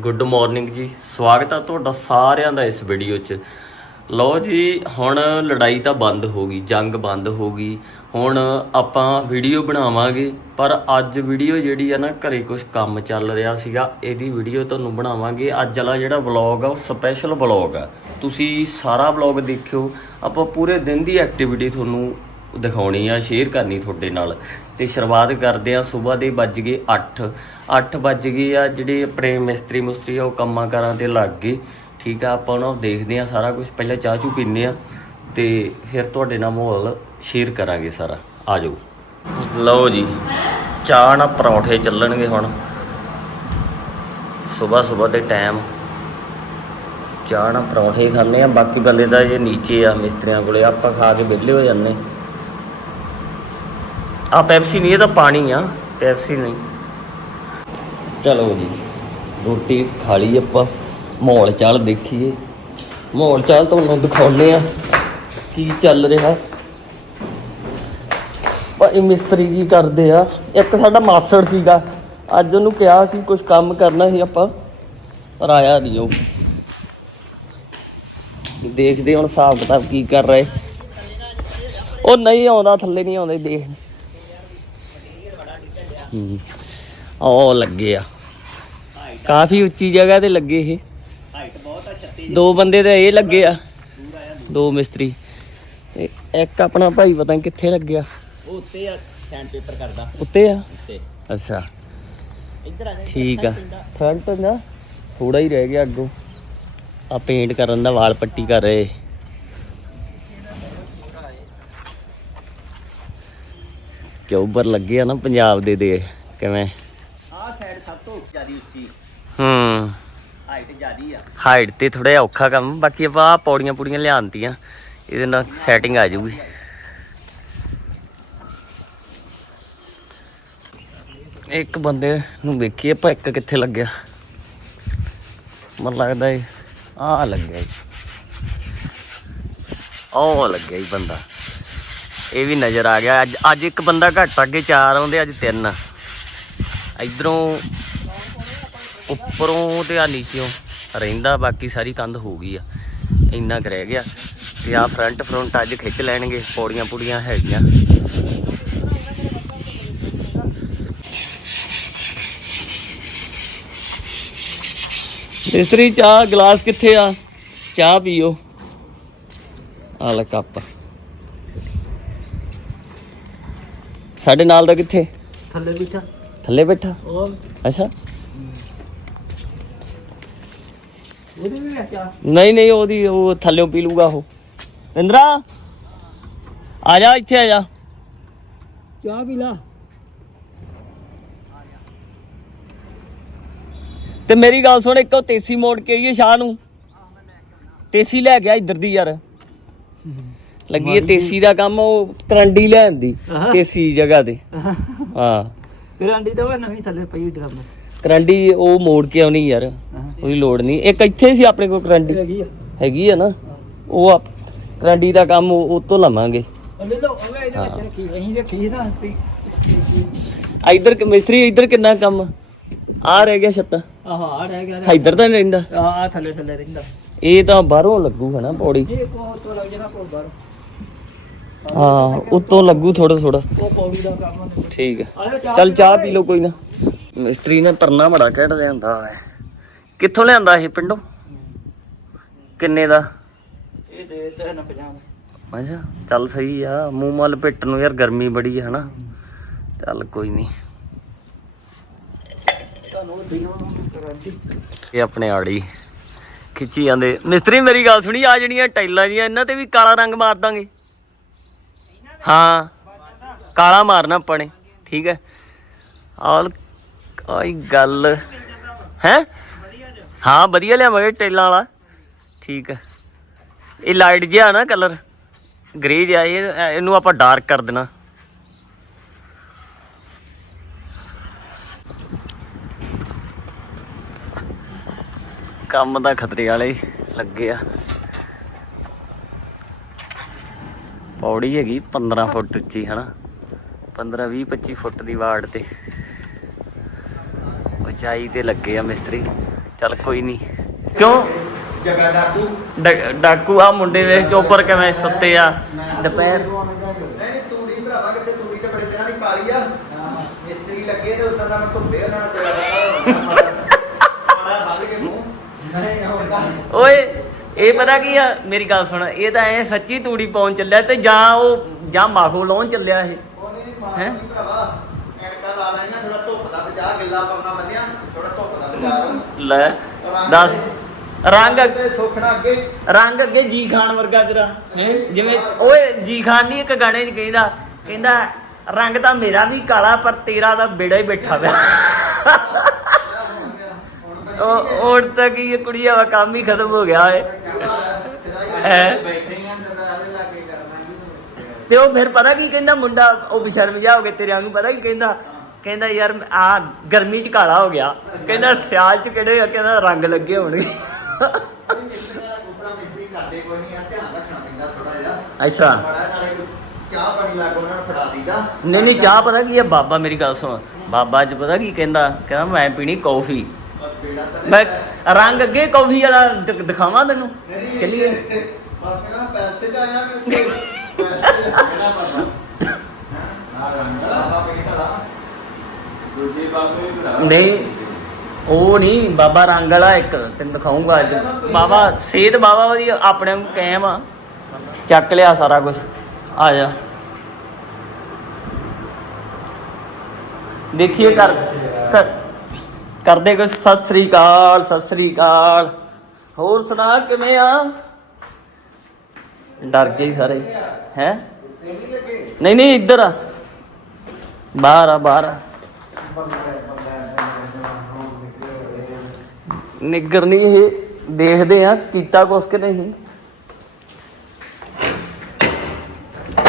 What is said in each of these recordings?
Good morning ਜੀ। ਸਵਾਗਤ ਆ ਤੁਹਾਡਾ ਸਾਰਿਆਂ ਦਾ ਇਸ ਵੀਡੀਓ 'ਚ। ਲਓ ਜੀ, ਹੁਣ ਲੜਾਈ ਤਾਂ ਬੰਦ ਹੋ ਗਈ, ਜੰਗ ਬੰਦ ਹੋ ਗਈ। ਹੁਣ ਆਪਾਂ ਵੀਡੀਓ ਬਣਾਵਾਂਗੇ, ਪਰ ਅੱਜ ਵੀਡੀਓ ਜਿਹੜੀ ਆ ਨਾ, ਘਰੇ ਕੁਝ ਕੰਮ ਚੱਲ ਰਿਹਾ ਸੀਗਾ, ਇਹਦੀ ਵੀਡੀਓ ਤੁਹਾਨੂੰ ਬਣਾਵਾਂਗੇ। ਅੱਜ ਵਾਲਾ ਜਿਹੜਾ ਵਲੌਗ ਆ, ਉਹ ਸਪੈਸ਼ਲ ਵਲੌਗ ਆ। ਤੁਸੀਂ ਸਾਰਾ ਵਲੌਗ ਦੇਖਿਓ। ਆਪਾਂ ਪੂਰੇ ਦਿਨ ਦੀ ਐਕਟੀਵਿਟੀ ਤੁਹਾਨੂੰ ਦਿਖਾਉਣੀ ਆ ਸ਼ੇਅਰ ਕਰਨੀ ਤੁਹਾਡੇ ਨਾਲ। ਤੇ ਸ਼ੁਰੂਆਤ ਕਰਦੇ ਆ, ਸਵੇਰ ਦੇ ਵੱਜ ਗਏ 8 8 ਵੱਜ ਗਏ ਆ, ਜਿਹੜੇ ਆਪਣੇ ਮਿਸਤਰੀ ਮੁਸਤਰੀ ਆ, ਉਹ ਕੰਮਾਂ ਕਾਰਾਂ ਤੇ ਲੱਗ ਗਏ। ਠੀਕ ਆ, ਆਪਾਂ ਉਹਨਾਂ ਨੂੰ ਦੇਖਦੇ ਆ ਸਾਰਾ ਕੁਝ ਪਹਿਲਾਂ ਚਾਹ ਚੂ ਪੀਂਦੇ ਆ ਤੇ ਫਿਰ ਤੁਹਾਡੇ ਨਾਲ ਮਾਹੌਲ ਸ਼ੇਅਰ ਕਰਾਂਗੇ ਸਾਰਾ। ਆ ਜਾਓ। ਲਓ ਜੀ, ਚਾਹ ਨਾਲ ਪਰੌਂਠੇ ਚੱਲਣਗੇ ਹੁਣ। ਸਵੇਰ ਸਵੇਰ ਦੇ ਟਾਈਮ ਚਾਹ ਨਾਲ ਪਰੌਂਠੇ ਖਾਣੇ ਆ, ਬਾਕੀ ਬੰਦੇ ਤਾਂ ਜੇ ਨੀਚੇ ਆ ਮਿਸਤਰੀਆਂ ਕੋਲੇ, ਆਪਾਂ ਖਾ ਕੇ ਵਿਹਲੇ ਹੋ ਜਾਂਦੇ। ਆ ਪੈਪਸੀ ਨਹੀਂ, ਇਹ ਤਾਂ ਪਾਣੀ ਆ, ਪੈਪਸੀ ਨਹੀਂ। ਚਲੋ ਜੀ, ਰੋਟੀ ਖਾ ਲਈ ਆਪਾਂ, ਮਾਹੌਲ ਚਾਲ ਦੇਖੀਏ। ਮਾਹੌਲ ਚਾਲ ਤੁਹਾਨੂੰ ਦਿਖਾਉਣੇ ਆ ਕੀ ਚੱਲ ਰਿਹਾ। ਭਾਈ ਮਿਸਤਰੀ ਕੀ ਕਰਦੇ ਆ? ਇੱਕ ਸਾਡਾ ਮਾਸਟਰ ਸੀਗਾ, ਅੱਜ ਉਹਨੂੰ ਕਿਹਾ ਸੀ ਕੁਝ ਕੰਮ ਕਰਨਾ ਸੀ ਆਪਾਂ, ਪਰ ਆਇਆ ਨਹੀਂ ਉਹ। ਦੇਖਦੇ ਹੁਣ ਹਿਸਾਬ ਕਿਤਾਬ ਕੀ ਕਰ ਰਹੇ। ਉਹ ਨਹੀਂ ਆਉਂਦਾ, ਥੱਲੇ ਨਹੀਂ ਆਉਂਦੇ ਦੇਖ ਹੂੰ। ਉਹ ਲੱਗੇ ਆ। ਕਾਫੀ ਉੱਚੀ ਜਗ੍ਹਾ ਤੇ ਲੱਗੇ ਇਹ। ਹਾਈਟ ਬਹੁਤ ਆ 36 ਦੋ ਬੰਦੇ ਤੇ ਇਹ ਲੱਗੇ ਆ। ਦੋ ਮਿਸਤਰੀ। ਤੇ ਇੱਕ ਆਪਣਾ ਭਾਈ ਪਤਾ ਨੀ ਕਿੱਥੇ ਲੱਗਿਆ ਉਹ ਉੱਤੇ ਆ ਸੈਂਡ ਪੇਪਰ ਕਰਦਾ। ਉੱਤੇ ਆ? ਉੱਤੇ। ਅੱਛਾ। ਇੱਧਰ ਆ ਜਾ ਠੀਕ ਆ। ਫਰੰਟ ਨਾ ਥੋੜਾ ਹੀ ਰਹਿ ਗਿਆ ਅੱਗੋਂ। ਆ ਪੇਂਟ ਕਰਨ ਦਾ ਵਾਲ ਪੱਟੀ ਕਰ ਰਹੇ। ਉੱਪਰ ਲੱਗੇ ਆ ਨਾ ਪੰਜਾਬ ਦੇ ਦੇ ਕਿਵੇਂ? ਆਹ ਸਾਈਡ ਸਭ ਤੋਂ ਜ਼ਿਆਦੀ ਉੱਚੀ। ਹੂੰ। ਹਾਈਟ ਜ਼ਿਆਦੀ ਆ। ਹਾਈਟ ਤੇ ਥੋੜਾ ਔਖਾ ਕੰਮ ਬਾਕੀ ਆਪਾਂ ਆਹ ਪੌੜੀਆਂ ਪੂੜੀਆਂ ਲਿਆਂਤੀਆਂ ਇਹਦੇ ਨਾਲ ਸੈਟਿੰਗ ਆ ਜਾਊਗੀ। ਇੱਕ ਬੰਦੇ ਨੂੰ ਵੇਖੀਏ ਆਪਾਂ ਇੱਕ ਕਿੱਥੇ ਲੱਗਿਆ। ਮਨ ਲੱਗਦਾ ਏ ਆ ਲੱਗਿਆ ਉਹ ਲੱਗਿਆ ਈ ਬੰਦਾ। ਇਹ ਵੀ ਨਜ਼ਰ ਆ ਗਿਆ। ਅੱਜ ਅੱਜ ਇੱਕ ਬੰਦਾ ਘੱਟ, ਅੱਗੇ ਚਾਰ ਆਉਂਦੇ, ਅੱਜ ਤਿੰਨ। ਇਧਰੋਂ ਉੱਪਰੋਂ ਤੇ ਆ ਨੀਚਿਓਂ ਰਹਿੰਦਾ, ਬਾਕੀ ਸਾਰੀ ਕੰਧ ਹੋ ਗਈ ਆ। ਇੰਨਾ ਕੁ ਰਹਿ ਗਿਆ। ਤੇ ਆ ਫਰੰਟ ਫਰੰਟ ਅੱਜ ਖਿੱਚ ਲੈਣਗੇ, ਪੌੜੀਆਂ ਪੂੜੀਆਂ ਹੈਗੀਆਂ। ਮਿਸਤਰੀ, ਚਾਹ, ਗਲਾਸ ਕਿੱਥੇ ਆ? ਚਾਹ ਪੀਓ। ਆ ਲੈ ਕੱਪ। ਸਾਡੇ ਨਾਲ ਦਾ ਕਿੱਥੇ? ਥੱਲੇ ਬਿਠਾ। ਥੱਲੇ ਬੈਠਾ? ਉਹ ਅੱਛਾ। ਉਹਦੇ ਵੀ ਰੱਖਿਆ ਨਹੀਂ ਨਹੀਂ ਉਹਦੀ ਉਹ ਥੱਲਿਓਂ ਪੀ ਲੂਗਾ ਉਹ। ਇੰਦਰਾ ਆ ਜਾ ਇੱਥੇ ਆ ਜਾ। ਚਾਹ ਪੀ ਲਾ। ਤੇ ਮੇਰੀ ਗੱਲ ਸੁਣ ਇੱਕੋ ਤੇਸੀ ਮੋੜ ਕੇ ਆਈਏ ਸ਼ਾਹ ਨੂੰ। ਤੇਸੀ ਲੈ ਗਿਆ ਇੱਧਰ ਦੀ ਯਾਰ। ਲੱਗੀ ਹੈ ਤੇਸੀ ਦਾ ਕੰਮ ਉਹ ਕਰੰਡੀ ਲੈਣ ਦੀ। ਤੇਸੀ ਜਗ੍ਹਾ ਤੇ। ਹਾਂ। ਫਿਰ ਆਂਡੀ ਤਾਂ ਉਹ ਨਵੀਂ ਥੱਲੇ ਪਈ ਡਰਮ ਕਰੰਡੀ ਉਹ ਮੋੜ ਕੇ ਆਉਣੀ ਯਾਰ ਉਹਦੀ ਲੋੜ ਨਹੀਂ। ਇੱਕ ਇੱਥੇ ਸੀ ਆਪਣੇ ਕੋਲ ਕਰੰਡੀ। ਹੈਗੀ ਆ। ਹੈਗੀ ਆ ਨਾ। ਉਹ ਕਰੰਡੀ ਦਾ ਕੰਮ ਉਹ ਤੋਂ ਲਵਾਂਗੇ। ਉਹ ਲੈ ਲਓ ਉਹ ਇਹਦੇ ਵਿੱਚ ਰੱਖੀ। ਅਸੀਂ ਰੱਖੀ ਨਾ ਵੀ ਇੱਧਰ ਕ- ਮਿਸਤਰੀ ਇੱਧਰ ਕਿੰਨਾ ਕੰਮ? ਆ ਰਹਿ ਗਿਆ ਛੱਤ। ਆਹ ਆ ਰਹਿ ਗਿਆ ਇੱਧਰ ਤਾਂ ਨਹੀਂ ਰਹਿੰਦਾ। ਆ ਥੱਲੇ ਥੱਲੇ ਰਹਿੰਦਾ। ਇਹ ਤਾਂ ਬਾਹਰੋਂ ਲੱਗੂ ਹਨਾ ਪੌੜੀ। ਇਹ ਕੋ ਤੋਂ ਲੱਗ ਜਾਣਾ ਕੋ ਬਾਹਰ। ਹਾਂ ਉੱਤੋਂ ਲੱਗੂ ਥੋੜਾ ਥੋੜਾ। ਠੀਕ ਹੈ ਚੱਲ ਚਾਹ ਪੀ ਲਓ ਕੋਈ ਨਾ। ਮਿਸਤਰੀ ਨੇ ਪਰਨਾ ਬੜਾ ਘਟ ਲਿਆਂਦਾ ਹੈ ਕਿੱਥੋਂ ਲਿਆਂਦਾ ਇਹ ਪਿੰਡੋਂ? ਕਿੰਨੇ ਦਾ? ਇਹ ਦੇ ਅੱਛਾ ਚੱਲ ਸਹੀ ਆ। ਮੂੰਹ ਮਲ ਪਿੱਟ ਨੂੰ ਯਾਰ ਗਰਮੀ ਬੜੀ ਹੈ ਹਨਾ। ਚੱਲ ਕੋਈ ਨਹੀਂ ਇਹ ਆਪਣੇ ਆੜੀ ਖਿੱਚੀ ਜਾਂਦੇ। ਮਿਸਤਰੀ ਮੇਰੀ ਗੱਲ ਸੁਣੀ ਆ ਜਿਹੜੀਆਂ ਟਾਈਲਾਂ ਜੀਆਂ ਇਹਨਾਂ ਤੇ ਵੀ ਕਾਲਾ ਰੰਗ ਮਾਰ ਦਾਂਗੇ। ਹਾਂ, ਕਾਲਾ ਮਾਰਨਾ ਆਪਾਂ ਨੇ, ਠੀਕ ਹੈ। ਆਲ ਕੋਈ ਗੱਲ। ਹੈ? ਹਾਂ, ਵਧੀਆ ਲਿਆਵਾਂਗੇ ਟੇਲਾਂ ਵਾਲਾ। ਠੀਕ ਹੈ। ਇਹ ਲਾਈਟ ਜਿਹਾ ਨਾ ਕਲਰ ਗ੍ਰੇ ਜਿਹਾ, ਇਹ, ਇਹਨੂੰ ਆਪਾਂ ਡਾਰਕ ਕਰ ਦੇਣਾ। ਕੰਮ ਦਾ ਖਤਰੇ ਵਾਲੇ ਹੀ ਲੱਗੇ ਆ। ਪੌੜੀ ਹੈਗੀ 15 ਫੁੱਟ ਉੱਚੀ ਹਨਾ? 15 20 25 ਫੁੱਟ ਦੀ ਵਾੜ ਤੇ। ਉਚਾਈ ਤੇ ਲੱਗੇ ਆ ਮਿਸਤਰੀ। ਚੱਲ ਕੋਈ ਨਹੀਂ ਕਿਉਂ? ਜਗਾ ਡਾਕੂ। ਡ- ਡਾਕੂ ਆ ਮੁੰਡੇ ਵੇਖ ਚੋਪਰ ਕਿਵੇਂ ਸੁੱਤੇ ਆ। ਦੁਪਹਿਰ। ਨਹੀਂ ਨਹੀਂ ਤੂੜੀ ਭਰਾਵਾ ਕਿਤੇ ਤੂੜੀ ਤੇ ਬੜੇ ਦਿਨਾਂ ਦੀ ਪਾਲੀ ਆ? ਮਿਸਤਰੀ ਲੱਗੇ ਤੇ ਉਦੋਂ ਦਾ ਮੈਂ ਧੁੱਪੇ ਉਹਨਾਂ ਨਾਲ ਤੇਰਾ ਮਾੜਾ ਹੱਲ ਕੇ ਮੂੰਹ। ਨਹੀਂ ਹੋਦਾ ਓਏ ਇਹ ਪਤਾ ਕੀ ਆ? ਮੇਰੀ ਗੱਲ ਸੁਣ ਇਹ ਤਾਂ ਐ ਸੱਚੀ ਤੂੜੀ ਪਾਉਣ ਚੱਲਿਆ ਤੇ ਜਾਂ ਉਹ ਜਾਂ ਮਾਖੋ ਲਾਉਣ ਚੱਲਿਆ ਇਹ। ਹੈਂ? ਲਾ ਲੈਣੀਆਂ ਥੋੜਾ ਧੁੱਪ ਦਾ ਬਚਾ ਗਿੱਲਾ ਪਾਉਣਾ ਬੰਨਿਆ ਥੋੜਾ ਧੁੱਪ ਦਾ ਬਚਾ। ਲੈ ਦੱਸ। ਰੰਗ ਰੰਗ ਅੱਗੇ। ਜੀ ਖਾਨ ਵਰਗਾ ਤੇਰਾ? ਜਿਵੇਂ ਓਏ ਜੀ ਖਾਨ ਨਹੀਂ ਇੱਕ ਗਾਣੇ 'ਚ ਕਹਿੰਦਾ ਕਹਿੰਦਾ ਰੰਗ ਤਾਂ ਮੇਰਾ ਵੀ ਕਾਲਾ ਪਰ ਤੇਰਾ ਤਾਂ ਬੇੜਾ ਹੀ ਬੈਠਾ ਪਿਆ। ਉਹ ਹੁਣ ਤੱਕ ਇਹ ਕੁੜੀਆਂ ਦਾ ਕੰਮ ਹੀ ਖਤਮ ਹੋ ਗਿਆ ਏ। ਹੈਂ? ਤੇ ਉਹ ਫਿਰ ਪਤਾ ਕੀ ਕਹਿੰਦਾ ਮੁੰਡਾ ਉਹ ਬਸ਼ਰਮ ਜਾ ਹੋ ਗਿਆ ਤੇਰੇ ਵਾਂਗੂ ਪਤਾ ਕੀ ਕਹਿੰਦਾ? ਕਹਿੰਦਾ ਯਾਰ ਆ ਗਰਮੀ 'ਚ ਕਾਲਾ ਹੋ ਗਿਆ। ਕਹਿੰਦਾ ਸਿਆਲ 'ਚ ਕਿਹੜੇ ਆ? ਕਹਿੰਦਾ ਰੰਗ ਲੱਗੇ ਹੋਣਗੇ। ਅੱਛਾ। ਚਾਹ ਪਾਣੀ ਲਾ ਕੇ ਉਹਨਾਂ ਨੂੰ ਫੜਾ ਦੀਦਾ ਨਹੀਂ ਨਹੀਂ, ਚਾਹ ਪਤਾ ਕੀ ਹੈ ਬਾਬਾ ਮੇਰੀ ਗੱਲ ਸੁਣ। ਬਾਬਾ ਅੱਜ ਪਤਾ ਕੀ ਕਹਿੰਦਾ? ਕਹਿੰਦਾ ਮੈਂ ਪੀਣੀ ਕੌਫੀ। ਬੇੜਾ ਤਾਂ ਮੈਂ ਰੰਗ ਅੱਗੇ ਕੌਫੀ ਵਾਲਾ ਦਿਖ- ਦਿਖਾਵਾਂ ਤੈਨੂੰ? ਚੱਲੀਏ। ਬਾਕੀ ਨਾ ਪੈਸੇ ਚ ਆਇਆ ਕਿ ਪੈਸੇ ਕਿਹੜਾ ਪਤਾ? ਰੰਗ ਬਾਬਾ ਪੇਟਲਾ ਦੂਜੇ ਬਾਬੇ ਵੀ ਭਰਾ ਨਹੀਂ ਉਹ ਨਹੀਂ ਬਾਬਾ ਰੰਗ ਵਾਲਾ ਇੱਕ ਤੈਨੂੰ ਦਿਖਾਉਂਗਾ ਅੱਜ। ਬਾਬਾ ਸੇਧ ਬਾਬਾ ਉਹਦੀ ਆਪਣੇ ਨੂੰ ਕਾਇਮ ਆ। ਚੱਕ ਲਿਆ ਸਾਰਾ ਕੁਝ ਆ ਜਾ। ਦੇਖੀਏ ਕਰ ਕਰ- ਕਰਦੇ ਕੁਛ, ਸਤਿ ਸ੍ਰੀ ਅਕਾਲ, ਸਤਿ ਸ੍ਰੀ ਅਕਾਲ। ਹੋਰ ਸੁਣਾ, ਕਿਵੇਂ ਆ? ਡਰ ਗਏ ਸਾਰੇ। ਹੈ? ਨਹੀਂ ਨਹੀਂ, ਇੱਧਰ ਆ। ਬਾਹਰ ਆ ਬਾਹਰ ਆ। ਬੰਦਾ ਬੰਦਾ ਨਿੱਗਰ ਨਹੀਂ ਇਹ, ਦੇਖਦੇ ਆ, ਕੀਤਾ ਕੁਛ ਕਿ ਨਹੀਂ।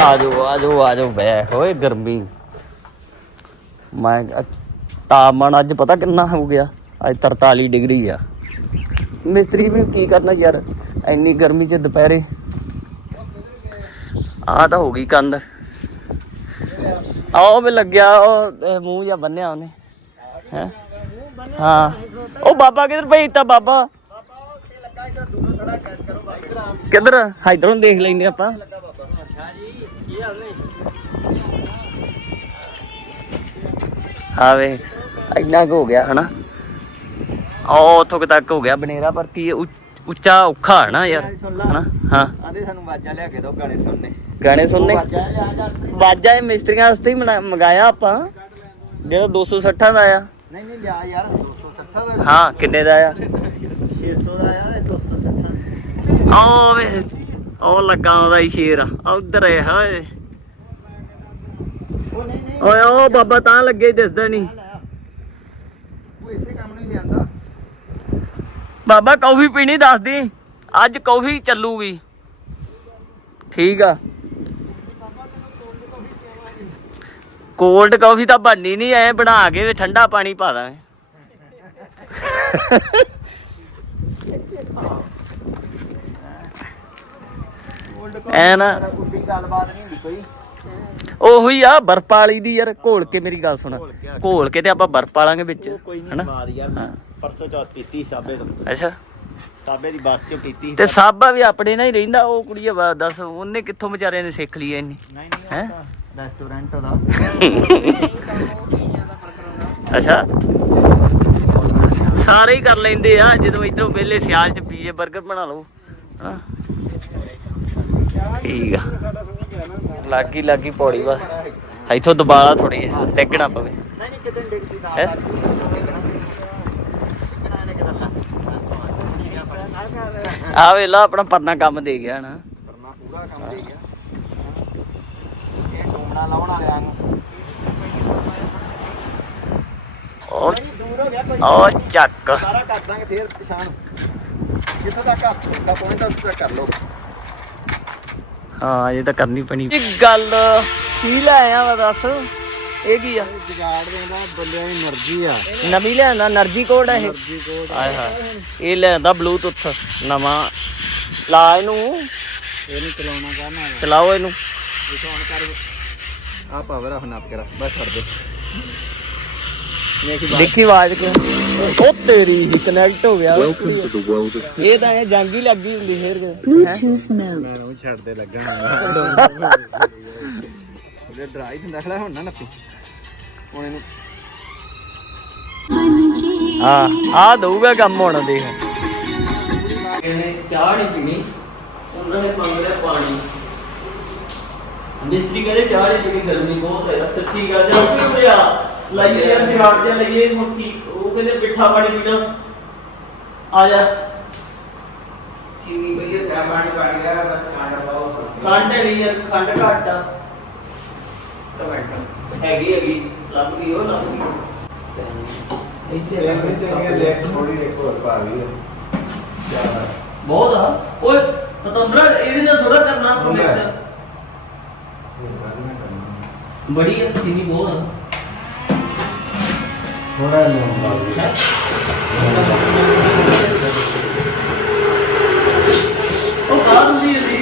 ਆ ਜਾਓ ਆ ਜਾਓ ਆ ਜਾਓ ਬੈ ਹੋਏ ਗਰਮੀ। ਮੈਂ ਤਾਪਮਾਨ ਅੱਜ ਪਤਾ ਕਿੰਨਾ ਹੋ ਗਿਆ? ਅੱਜ 43 ਡਿਗਰੀ ਆ। ਮਿਸਤਰੀ ਵੀ ਕੀ ਕਰਨਾ ਯਾਰ? ਇੰਨੀ ਗਰਮੀ ਚ ਦੁਪਹਿਰੇ। ਆ ਤਾਂ ਹੋ ਗਈ ਕੰਧ। ਆਓ ਵੀ ਲੱਗਿਆ, ਉਹ ਮੂੰਹ ਜਾਂ ਬੰਨਿਆ ਉਹਨੇ। ਹੈ? ਹਾਂ। ਉਹ ਬਾਬਾ ਕਿਧਰ ਭੇਜਤਾ ਬਾਬਾ? ਕਿੱਧਰ? ਇਧਰੋਂ ਦੇਖ ਲੈਂਦੇ ਆਪਾਂ। ਹਾਂ ਵੇ ਇੰਨਾ ਕੁ ਹੋ ਗਿਆ ਹਨਾ? ਉਹ ਉੱਥੋਂ ਕੁ ਤੱਕ ਹੋ ਗਿਆ ਬਨੇਰਾ ਪਰ ਕੀ ਇਹ ਉੱਚ- ਉੱਚਾ ਔਖਾ ਹੈ ਨਾ ਯਾਰ ਹਨਾ? ਹਾਂ। ਆਦੇ ਸਾਨੂੰ ਵਾਜਾ ਲਿਆ ਕੇ ਦੋ ਗਾਣੇ ਸੁਣਨੇ। ਗਾਣੇ ਸੁਣਨੇ? ਵਾਜਾ ਆ ਜਾ ਵਾਜਾ ਇਹ ਮਿਸਤਰੀਆਂ ਵਾਸਤੇ ਹੀ ਮਨਾ- ਮੰਗਾਇਆ ਆਪਾਂ। ਜਿਹੜਾ 260 ਦਾ ਆ। ਨਹੀਂ ਨਹੀਂ ਲਿਆ ਯਾਰ 270 ਦਾ। ਹਾਂ ਕਿੰਨੇ ਦਾ ਆ? 600 ਦਾ ਆ 260 ਉਹ ਵੇ ਉਹ ਲੱਗਾ ਉਹਦਾ ਹੀ ਸ਼ੇਰ ਆ ਉਧਰ ਹੈ ਹਾਏ। ਉਹ ਨਹੀਂ ਨਹੀਂ। ਓਏ ਉਹ ਬਾਬਾ ਤਾਂ ਲੱਗੇ ਹੀ ਦਿਸਦਾ ਨਹੀਂ ਉਹ ਇਸੇ ਕੰਮ ਨੂੰ ਹੀ ਲਿਆਂਦਾ ਬਾਬਾ ਕੌਫੀ ਪੀਣੀ ਦੱਸਦੀ ਅੱਜ ਕੌਫੀ ਚੱਲੂਗੀ। ਠੀਕ ਆ। ਕੋਲਡ ਕਾਫੀ ਤਾਂ ਬਣਨੀ ਨਹੀਂ ਐ ਬਣਾ ਕੇ ਵੀ ਠੰਡਾ ਪਾਣੀ ਪਾ ਦਾਂਗੇ। ਐ ਨਾ ਕੁੱਡੀ ਗੱਲਬਾਤ ਨਹੀਂ ਹੁੰਦੀ ਕੋਈ ਉਹੀ ਆ ਬਰਫ ਵਾਲੀ ਦੀ ਯਾਰ ਘੋਲ ਕੇ ਮੇਰੀ ਗੱਲ ਸੁਣ। ਘੋਲ ਕੇ ਤੇ ਆਪਾਂ ਬਰਫ ਪਾਲਾਂਗੇ ਵਿੱਚ ਹਨਾ? ਹਾਂ। ਪਰਸੋਂ ਚੌਥ ਪੀਤੀ ਸਾਬੇ ਤੋਂ ਅੱਛਾ। ਸਾਬੇ ਦੀ ਬੱਸ ਚ ਪੀਤੀ ਤੇ ਸਾਬਾ ਵੀ ਆਪਣੇ ਨਾਲ ਹੀ ਰਹਿੰਦਾ ਉਹ ਕੁੜੀ ਆ ਦੱਸ ਉਹਨੇ ਕਿੱਥੋਂ ਵਿਚਾਰੇ ਨੇ ਸਿੱਖ ਲਈ ਇੰਨੀ? ਨਹੀਂ ਨਹੀਂ ਹੈਂ? ਰੈਸਟੋਰੈਂਟ ਦਾ। ਅੱਛਾ। ਸਾਰੇ ਹੀ ਕਰ ਲੈਂਦੇ ਆ ਜਦੋਂ ਇਧਰੋਂ ਪਹਿਲੇ ਸਿਆਲ ਚ ਪੀਜੇ 버ਗਰ ਬਣਾ ਲਓ ਹਨਾ? ਠੀਕ ਆ। ਲੱਗੀ ਲੱਗੀ ਪੌੜੀ ਬਸ। ਇੱਥੋਂ ਦਬਾਲਾ ਥੋੜੀ ਹੈ ਡਿੱਗਣਾ ਪਵੇ। ਨਹੀਂ ਨਹੀਂ ਕਿਤੇ ਡਿੱਗਦੀ ਦਾ ਹੈਂ? ਆ ਵੇਲਾ ਆਪਣਾ ਪਰਨਾ ਕੰਮ ਦੇ ਗਿਆ ਨਾ ਕਰਨਾ ਪੂਰਾ ਕੰਮ ਦੇ ਗਿਆ। ਇਹ ਡੋਮਣਾ ਲਾਉਣ ਵਾਲਿਆਂ ਨੂੰ। ਉਹ ਦੂਰ ਹੋ ਗਿਆ ਉਹ ਚੱਕ। ਸਾਰਾ ਕਰ ਦਾਂਗੇ ਫੇਰ ਪਛਾਣ। ਜਿੱਥੋਂ ਤੱਕ ਦਾ ਪੁਆਇੰਟ ਉੱਥੇ ਤੱਕ ਕਰ ਲਓ। ਹਾਂ ਇਹ ਤਾਂ ਕਰਨੀ ਪੈਣੀ। ਇਹ ਗੱਲ ਕੀ ਲੈ ਆਇਆ ਵਾ ਦੱਸ? ਇਹ ਕੀ ਆ? ਜਗਾੜ ਦੇਂਦਾ ਬੰਦਿਆਂ ਦੀ એનર્ਜੀ ਆ। ਨਵੀਂ ਲਿਆਂਦਾ એનર્ਜੀ ਕੋਡ ਆ ਇਹ। એનર્ਜੀ ਕੋਡ ਆਏ ਹਾਏ ਇਹ ਲਿਆਂਦਾ ਬਲੂਟੁੱਥ ਨਵਾਂ। ਲਾ ਇਹਨੂੰ। ਇਹਨੂੰ ਚਲਾਉਣਾ ਕਰਨਾ ਚਲਾਓ ਇਹਨੂੰ। ਇਹ ਔਨ ਕਰ। ਆ ਪਾਵਰ ਆ ਹੁਣ ਆਪ ਕਰਾ। ਬਸ ਛੱਡ ਦੇ। ਦੇਖੀ ਆਵਾਜ਼ ਕਿ ਉਹ ਤੇਰੀ ਹੀ ਕਨੈਕਟ ਹੋ ਗਿਆ। ਇਹ ਤਾਂ ਇਹ ਜੰਗ ਹੀ ਲੱਗੀ ਹੁੰਦੀ ਫੇਰ। ਹੈ? ਮੈਂ ਉਹ ਛੱਡ ਦੇ ਲੱਗਣਾ। ਉਹਦੇ ਡਰਾਈ ਹੁੰਦਾ ਖੜਾ ਹੁਣ ਨਾ ਨੱਪੀ। ਹੁਣ ਇਹਨੂੰ ਹਾਂ ਆ ਦਊਗਾ ਕੰਮ ਹੁਣ ਦੇਖ। ਇਹਨੇ ਚਾਹ ਨਹੀਂ ਪੀਣੀ ਉਹਨਾਂ ਨੇ ਮੰਗ ਲਿਆ ਪਾਣੀ। ਮਿਸਤਰੀ ਕਹਿੰਦੇ ਚਾਹ ਨਹੀਂ ਪੀਣੀ ਗਰਮੀ ਬਹੁਤ ਹੈ। ਸੱਚੀ ਗੱਲ ਜਾ ਕਿਉਂ ਪਿਆ ਲਾਈਏ ਯਾਰ ਜਵਾਬ ਜਿਹਾ ਲਈਏ ਹੁਣ ਕੀ ਉਹ ਕਹਿੰਦੇ ਮਿੱਠਾ ਪਾਣੀ ਪੀਣਾ। ਆ ਜਾ। ਚੀਨੀ ਪਈਏ ਚਾਹ ਪਾਣੀ ਪਾਣੀ ਦਾ ਬਸ ਖਾਣਾ ਪਾਓ। ਖੰਡ ਨਹੀਂ ਯਾਰ ਖੰਡ ਘੱਟ ਆ ਟਮਾਟਰ ਹੈਗੀ ਹੈਗੀ ਲੱਭ ਗਈ ਉਹ ਲੱਭ ਗਈ ਇੱਥੇ ਲੱਭ ਗਈ। ਥੋੜੀ ਦੇਖੋ ਪਾ ਵੀ ਬਹੁਤ ਆ ਓਏ ਪਤੰਦਰਾ ਇਹਦੇ ਨਾਲ ਥੋੜਾ ਕਰਨਾ ਪ੍ਰੋਜੈਕਟ ਬੜੀ ਹੈ ਚੀਨੀ ਬਹੁਤ ਆ ਥੋੜਾ ਜਿਹਾ ਉਹ ਬਾਹਰ ਹੁੰਦੀ ਸੀ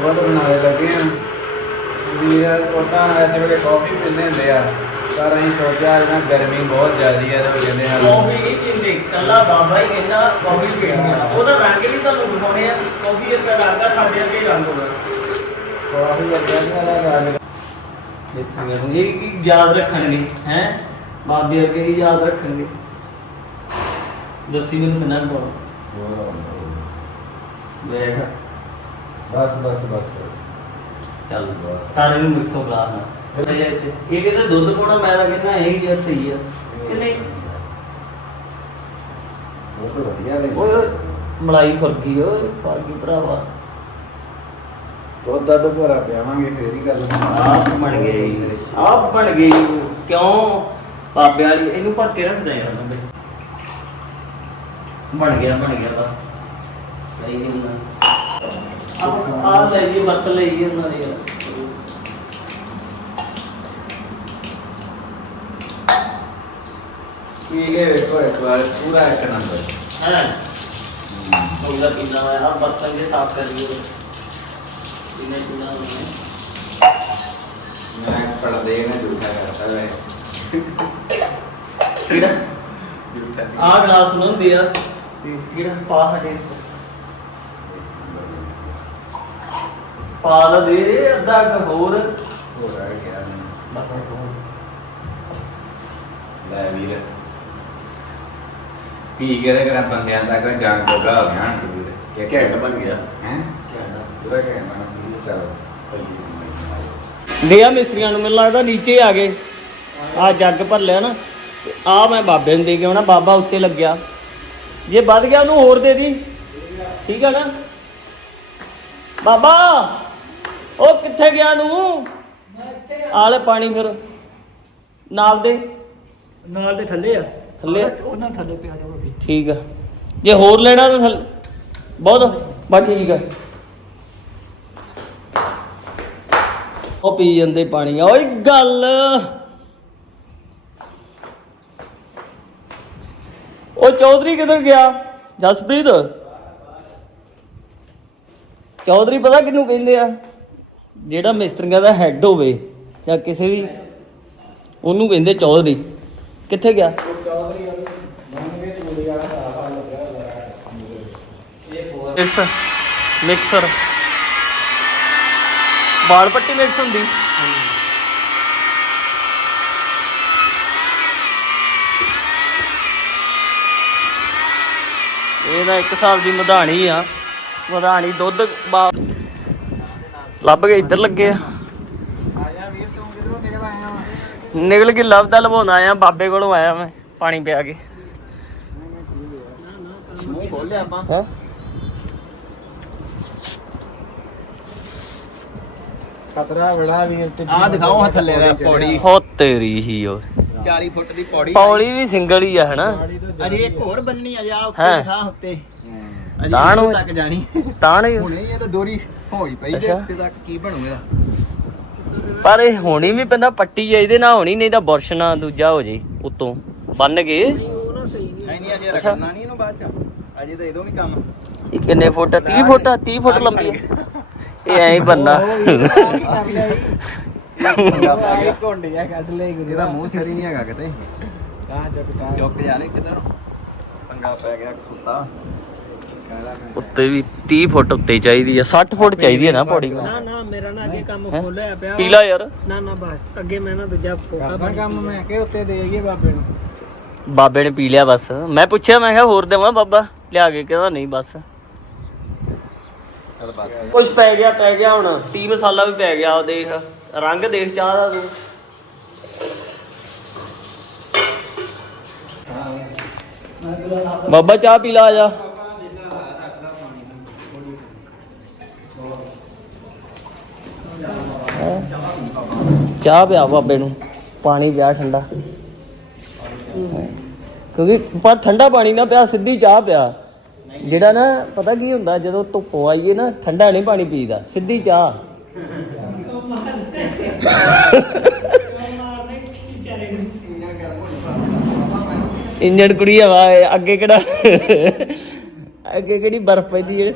ਬਹੁਤ ਬਣਾਏ ਲੱਗੇ ਆ ਵੀ ਯਾਰ ਕੋਟਾ ਐਸੇ ਵੇਲੇ ਕਾਫੀ ਪੀਂਦੇ ਹੁੰਦੇ ਆ ਪਰ ਅਸੀਂ ਸੋਚਿਆ ਇਹਨਾਂ ਗਰਮੀ ਬਹੁਤ ਜ਼ਿਆਦੀ ਹੈ ਤੇ ਕਹਿੰਦੇ ਹਨ ਕਾਫੀ ਕੀ ਪੀਂਦੇ ਕੱਲਾ ਬਾਬਾ ਹੀ ਕਹਿੰਦਾ ਕਾਫੀ ਪੀਣੀ ਆ ਉਹਦਾ ਰੰਗ ਵੀ ਤੁਹਾਨੂੰ ਦਿਖਾਉਣੇ ਆ ਕਾਫੀ ਦਾ ਰੰਗ ਆ ਸਾਡੇ ਅੱਗੇ ਹੀ ਰੰਗ ਹੋਣਾ। ਕਾਫੀ ਲੱਗਿਆ ਨਾ ਰੰਗ। ਮਿਸਤਰੀਆਂ ਨੂੰ ਇਹ ਕੀ ਯਾਦ ਰੱਖਣਗੇ ਹੈ? ਬਾਬੇ ਅੱਗੇ ਹੀ ਯਾਦ ਰੱਖਣਗੇ। ਦੱਸੀ ਮੈਨੂੰ ਕਿੰਨਾ ਪਾਉਣਾ। ਵੇਖ। ਬਸ ਬਸ ਬਸ। ਚੱਲ ਤਾਰੇ ਨੂੰ ਮਿਕਸੋ ਬਲਾ ਨਾ ਇਹ ਕਹਿੰਦੇ ਦੁੱਧ ਪਾਉਣਾ ਮੈਂ ਤਾਂ ਕਹਿੰਦਾ ਇਹ ਹੀ ਆ, ਸਹੀ ਆ। ਕਿ ਨਹੀਂ? ਉਹ ਤਾਂ ਵਧੀਆ ਲੈ ਓਏ ਮਲਾਈ ਫਰਗੀ ਓਏ ਫਰਗੀ ਭਰਾਵਾ। ਦੁੱਧ ਦਾ ਭੋਰਾ ਪਿਆਵਾਂਗੇ ਫੇਰ ਹੀ ਗੱਲ ਆਪ ਬਣ ਗਈ। ਆਪ ਬਣ ਗਈ। ਕਿਉਂ? ਬਾਬੇ ਵਾਲੀ ਇਹਨੂੰ ਭਰ ਕੇ ਰੱਖਦੇ ਯਾਰ ਵਿੱਚ। ਬਣ ਗਿਆ ਬਣ ਗਿਆ ਬਸ। ਲਈ ਇਹਨਾਂ ਆ ਆ ਲੈ ਜੀ ਮਤ ਲਈ ਜੀ ਉਹਨਾਂ ਦੀ। ਯਾਰ ਠੀਕ ਹੈ ਵੇਖੋ ਇੱਕ ਵਾਰ ਪੂਰਾ ਇੱਕ ਨੰਬਰ ਹੈ? ਉਹਦਾ ਪੀਣਾ ਹੈ ਆ ਬਰਤਨ ਜੇ ਸਾਫ਼ ਕਰ ਲਿਓ ਇਹਨੇ ਪੀਣਾ ਨਹੀਂ ਮੈਂ ਪੜਦੇ ਨੇ ਝੂਠਾ ਕਰਤਾ ਹੈ ਕਿਹੜਾ? ਝੂਠਾ ਆ ਗਲਾਸ ਨੂੰ ਹੁੰਦੀ ਆ। ਕਿਹੜਾ ਪਾ ਹਟੇ ਪਾ ਦਾ ਅੱਧਾ ਕੁ ਹੋਰ। ਹੋ ਰਹਿ ਗਿਆ। ਹੋਰ। ਲੈ ਵੀਰ। ਪੀ ਕੇ ਦੇ ਕਰਾਂ ਬੰਦਿਆਂ ਤੱਕ ਜੰਗ ਜੋਗਾ ਹੋ ਗਿਆ ਕੀ ਘੈਂਟ ਬਣ ਗਿਆ। ਹੈ? ਪੂਰਾ ਘੈਂਟ ਬਣ ਗਿਆ। ਚਲੋ। ਲਿਆ ਮਿਸਤਰੀਆਂ ਨੂੰ ਮੈਨੂੰ ਲੱਗਦਾ ਨੀਚੇ ਆ ਗਏ। ਆ ਜੱਗ ਭਰ ਲਿਆ ਨਾ ਆ ਮੈਂ ਬਾਬੇ ਨੂੰ ਦੇ ਕੇ ਆਉਣਾ। ਬਾਬਾ ਉੱਤੇ ਲੱਗਿਆ। ਜੇ ਵੱਧ ਗਿਆ ਉਹਨੂੰ ਹੋਰ ਦੇ ਦੀ। ਠੀਕ ਆ ਨਾ? ਬਾਬਾ ਉਹ ਕਿੱਥੇ ਗਿਆ ਤੂੰ? ਆ ਲੈ ਪਾਣੀ ਫਿਰ। ਨਾਲ ਦੇ। ਨਾਲ ਦੇ ਥੱਲੇ ਆ। ਥੱਲੇ? ਉਹਨਾਂ ਥੱਲੇ ਪਿਆ ਵੀ ਠੀਕ ਆ। ਜੇ ਹੋਰ ਲੈਣਾ ਤਾਂ ਥੱਲੇ ਬਹੁਤ ਬਸ ਠੀਕ ਆ। ਉਹ ਪੀ ਜਾਂਦੇ ਪਾਣੀ। ਓਏ ਗੱਲ। ਉਹ ਚੌਧਰੀ ਕਿੱਧਰ ਗਿਆ? ਜਸਪ੍ਰੀਤ? ਚੌਧਰੀ ਪਤਾ ਕਿਹਨੂੰ ਕਹਿੰਦੇ ਆ? ਜਿਹੜਾ ਮਿਸਤਰੀਆਂ ਦਾ ਹੈੱਡ ਹੋਵੇ ਜਾਂ ਕਿਸੇ ਵੀ ਉਹਨੂੰ ਕਹਿੰਦੇ ਚੌਧਰੀ। ਕਿੱਥੇ ਗਿਆ? Mixer mixer. Wall putty mix ਹੁੰਦੀ। ਇਹਦਾ ਇੱਕ ਹਿਸਾਬ ਦੀ ਮਧਾਣੀ ਆ। ਮਧਾਣੀ ਦੁੱਧ ਲੱਭ ਕੇ ਇੱਧਰ ਲੱਗੇ ਆ। ਨਿਕਲ ਕੇ ਲੱਭਦਾ ਲਵਾਉਂਦਾ ਆਇਆ ਬਾਬੇ ਕੋਲੋਂ ਆਇਆ ਮੈਂ ਪਾਣੀ ਪਿਆ ਕੇ। ਮੂੰਹ ਖੋਲ ਲਿਆ ਆਪਾਂ। ਖਤਰਾ ਬੜਾ ਵੀਰ ਤੇ ਆ ਦਿਖਾਓ ਥੱਲੇ ਦਾ ਪੌੜੀ। ਹੋ ਤੇਰੀ ਹੀ ਓ 40 ਫੁੱਟ ਦੀ ਪੌੜੀ। ਪੌੜੀ ਵੀ ਸਿੰਗਲ ਹੀ ਆ ਹਨਾ? ਅਜੇ ਇੱਕ ਹੋਰ ਬੰਨਣੀ ਅਜੇ ਆ ਹੈਂ। ਉੱਤੇ ਦਿਖਾ ਉੱਤੇ। ਅਜੇ ਤਾਂ ਨੂੰ- ਇੱਥੋਂ ਤੱਕ ਜਾਣੀ। ਤਾਂ ਨਹੀਂ। ਹੁਣੇ ਇਹ ਤਾਂ ਦੋਰੀ ਹੋਈ ਪਈ ਤੇ ਅੱਛਾ। ਉੱਤੇ ਤੱਕ ਕੀ ਬਣੂਗਾ? ਪਰ ਇਹ ਹੋਣੀ ਵੀ ਪੈਂਦਾ ਪੱਟੀ ਆ ਇਹਦੇ ਨਾਲ ਹੋਣੀ ਨਹੀਂ ਤਾਂ ਬੁਰਸ਼ ਨਾਲ ਦੂਜਾ ਹੋ ਜੇ ਉਤੋਂ। ਬੰਨ ਕੇ। ਉਹ ਨਾ ਸਹੀ ਨਹੀਂ ਨਹੀਂ ਨਹੀਂ ਅਜੇ ਅੱਛਾ। ਰੱਖਣਾ ਨਹੀਂ ਇਹਨੂੰ ਬਾਅਦ ਚ। ਅਜੇ ਤਾਂ ਇਹਦੋਂ ਵੀ ਕੰਮ। ਇਹ ਕਿੰਨੇ ਫੁੱਟ 30 ਫੁੱਟ 30 ਫੁੱਟ ਲੰਬੀ ਆ। ਇਹ ਐਂ ਕੱਢ ਲੈ ਇਹਦਾ ਮੂੰਹ ਸਿਰ ਨਹੀਂ ਹੈਗਾ ਕਿਤੇ। ਕਿਧਰ। ਪੰਗਾ ਪੈ ਗਿਆ ਮੈਂ। ਉੱਤੇ ਵੀ 30 ਫੁੱਟ ਉੱਤੇ ਚਾਹੀਦੀ ਆ 60 ਫੁੱਟ ਚਾਹੀਦੀ ਆ ਨਾ ਪੌੜੀ ਨਾ। ਨਾ ਮੇਰਾ ਨਾ ਅੱਗੇ ਕੰਮ ਹੈਂ? ਖੋਲਿਆ ਪਿਆ। ਪੀਲਾ ਯਾਰ। ਨਾ ਨਾ ਬਸ ਅੱਗੇ ਮੈਂ ਨਾ ਦੂਜਾ ਫੋਕਾ ਕੰਮ ਮੈਂ ਕਿ ਉੱਤੇ ਦੇ ਗਏ ਬਾਬੇ ਨੂੰ। ਬਾਬੇ ਨੇ ਪੀ ਲਿਆ ਬਸ। ਮੈਂ ਪੁੱਛਿਆ ਮੈਂ ਕਿਹਾ ਹੋਰ ਦੇਵਾਂ ਬਾਬਾ? ਲਿਆ ਕੇ ਕਹਿੰਦਾ ਨਹੀਂ ਬਸ। ਚੱਲ ਬਸ। ਕੁਝ ਪੈ ਗਿਆ ਪੈ ਗਿਆ ਹੁਣ। ਟੀ ਮਸਾਲਾ ਵੀ ਪੈ ਗਿਆ ਉਹ ਦੇਖ। ਰੰਗ ਦੇਖ ਚਾਹ ਦਾ ਤੂੰ। ਬਾਬਾ ਚਾਹ ਪੀ ਲਾ ਆ ਜਾ। ਚਾਹ ਪਿਆ ਬਾਬੇ ਨੂੰ। ਪਾਣੀ ਪਿਆ ਠੰਡਾ। ਕਿਉਂਕਿ ਪਰ ਠੰਡਾ ਪਾਣੀ ਨਾ ਪਿਆ ਸਿੱਧੀ ਚਾਹ ਪਿਆ। ਜਿਹੜਾ ਨਾ ਪਤਾ ਕੀ ਹੁੰਦਾ ਜਦੋਂ ਧੁੱਪ ਆਈਏ ਨਾ ਠੰਡਾ ਨਹੀਂ ਪਾਣੀ ਪੀਦਾ ਸਿੱਧੀ ਚਾਹ। ਇੰਜਣ ਕੁੜੀ ਹਵਾ ਹੈ, ਅੱਗੇ ਕਿਹੜਾ? ਅੱਗੇ ਕਿਹੜੀ ਬਰਫ਼ ਪੈਂਦੀ ਜਿਹੜੇ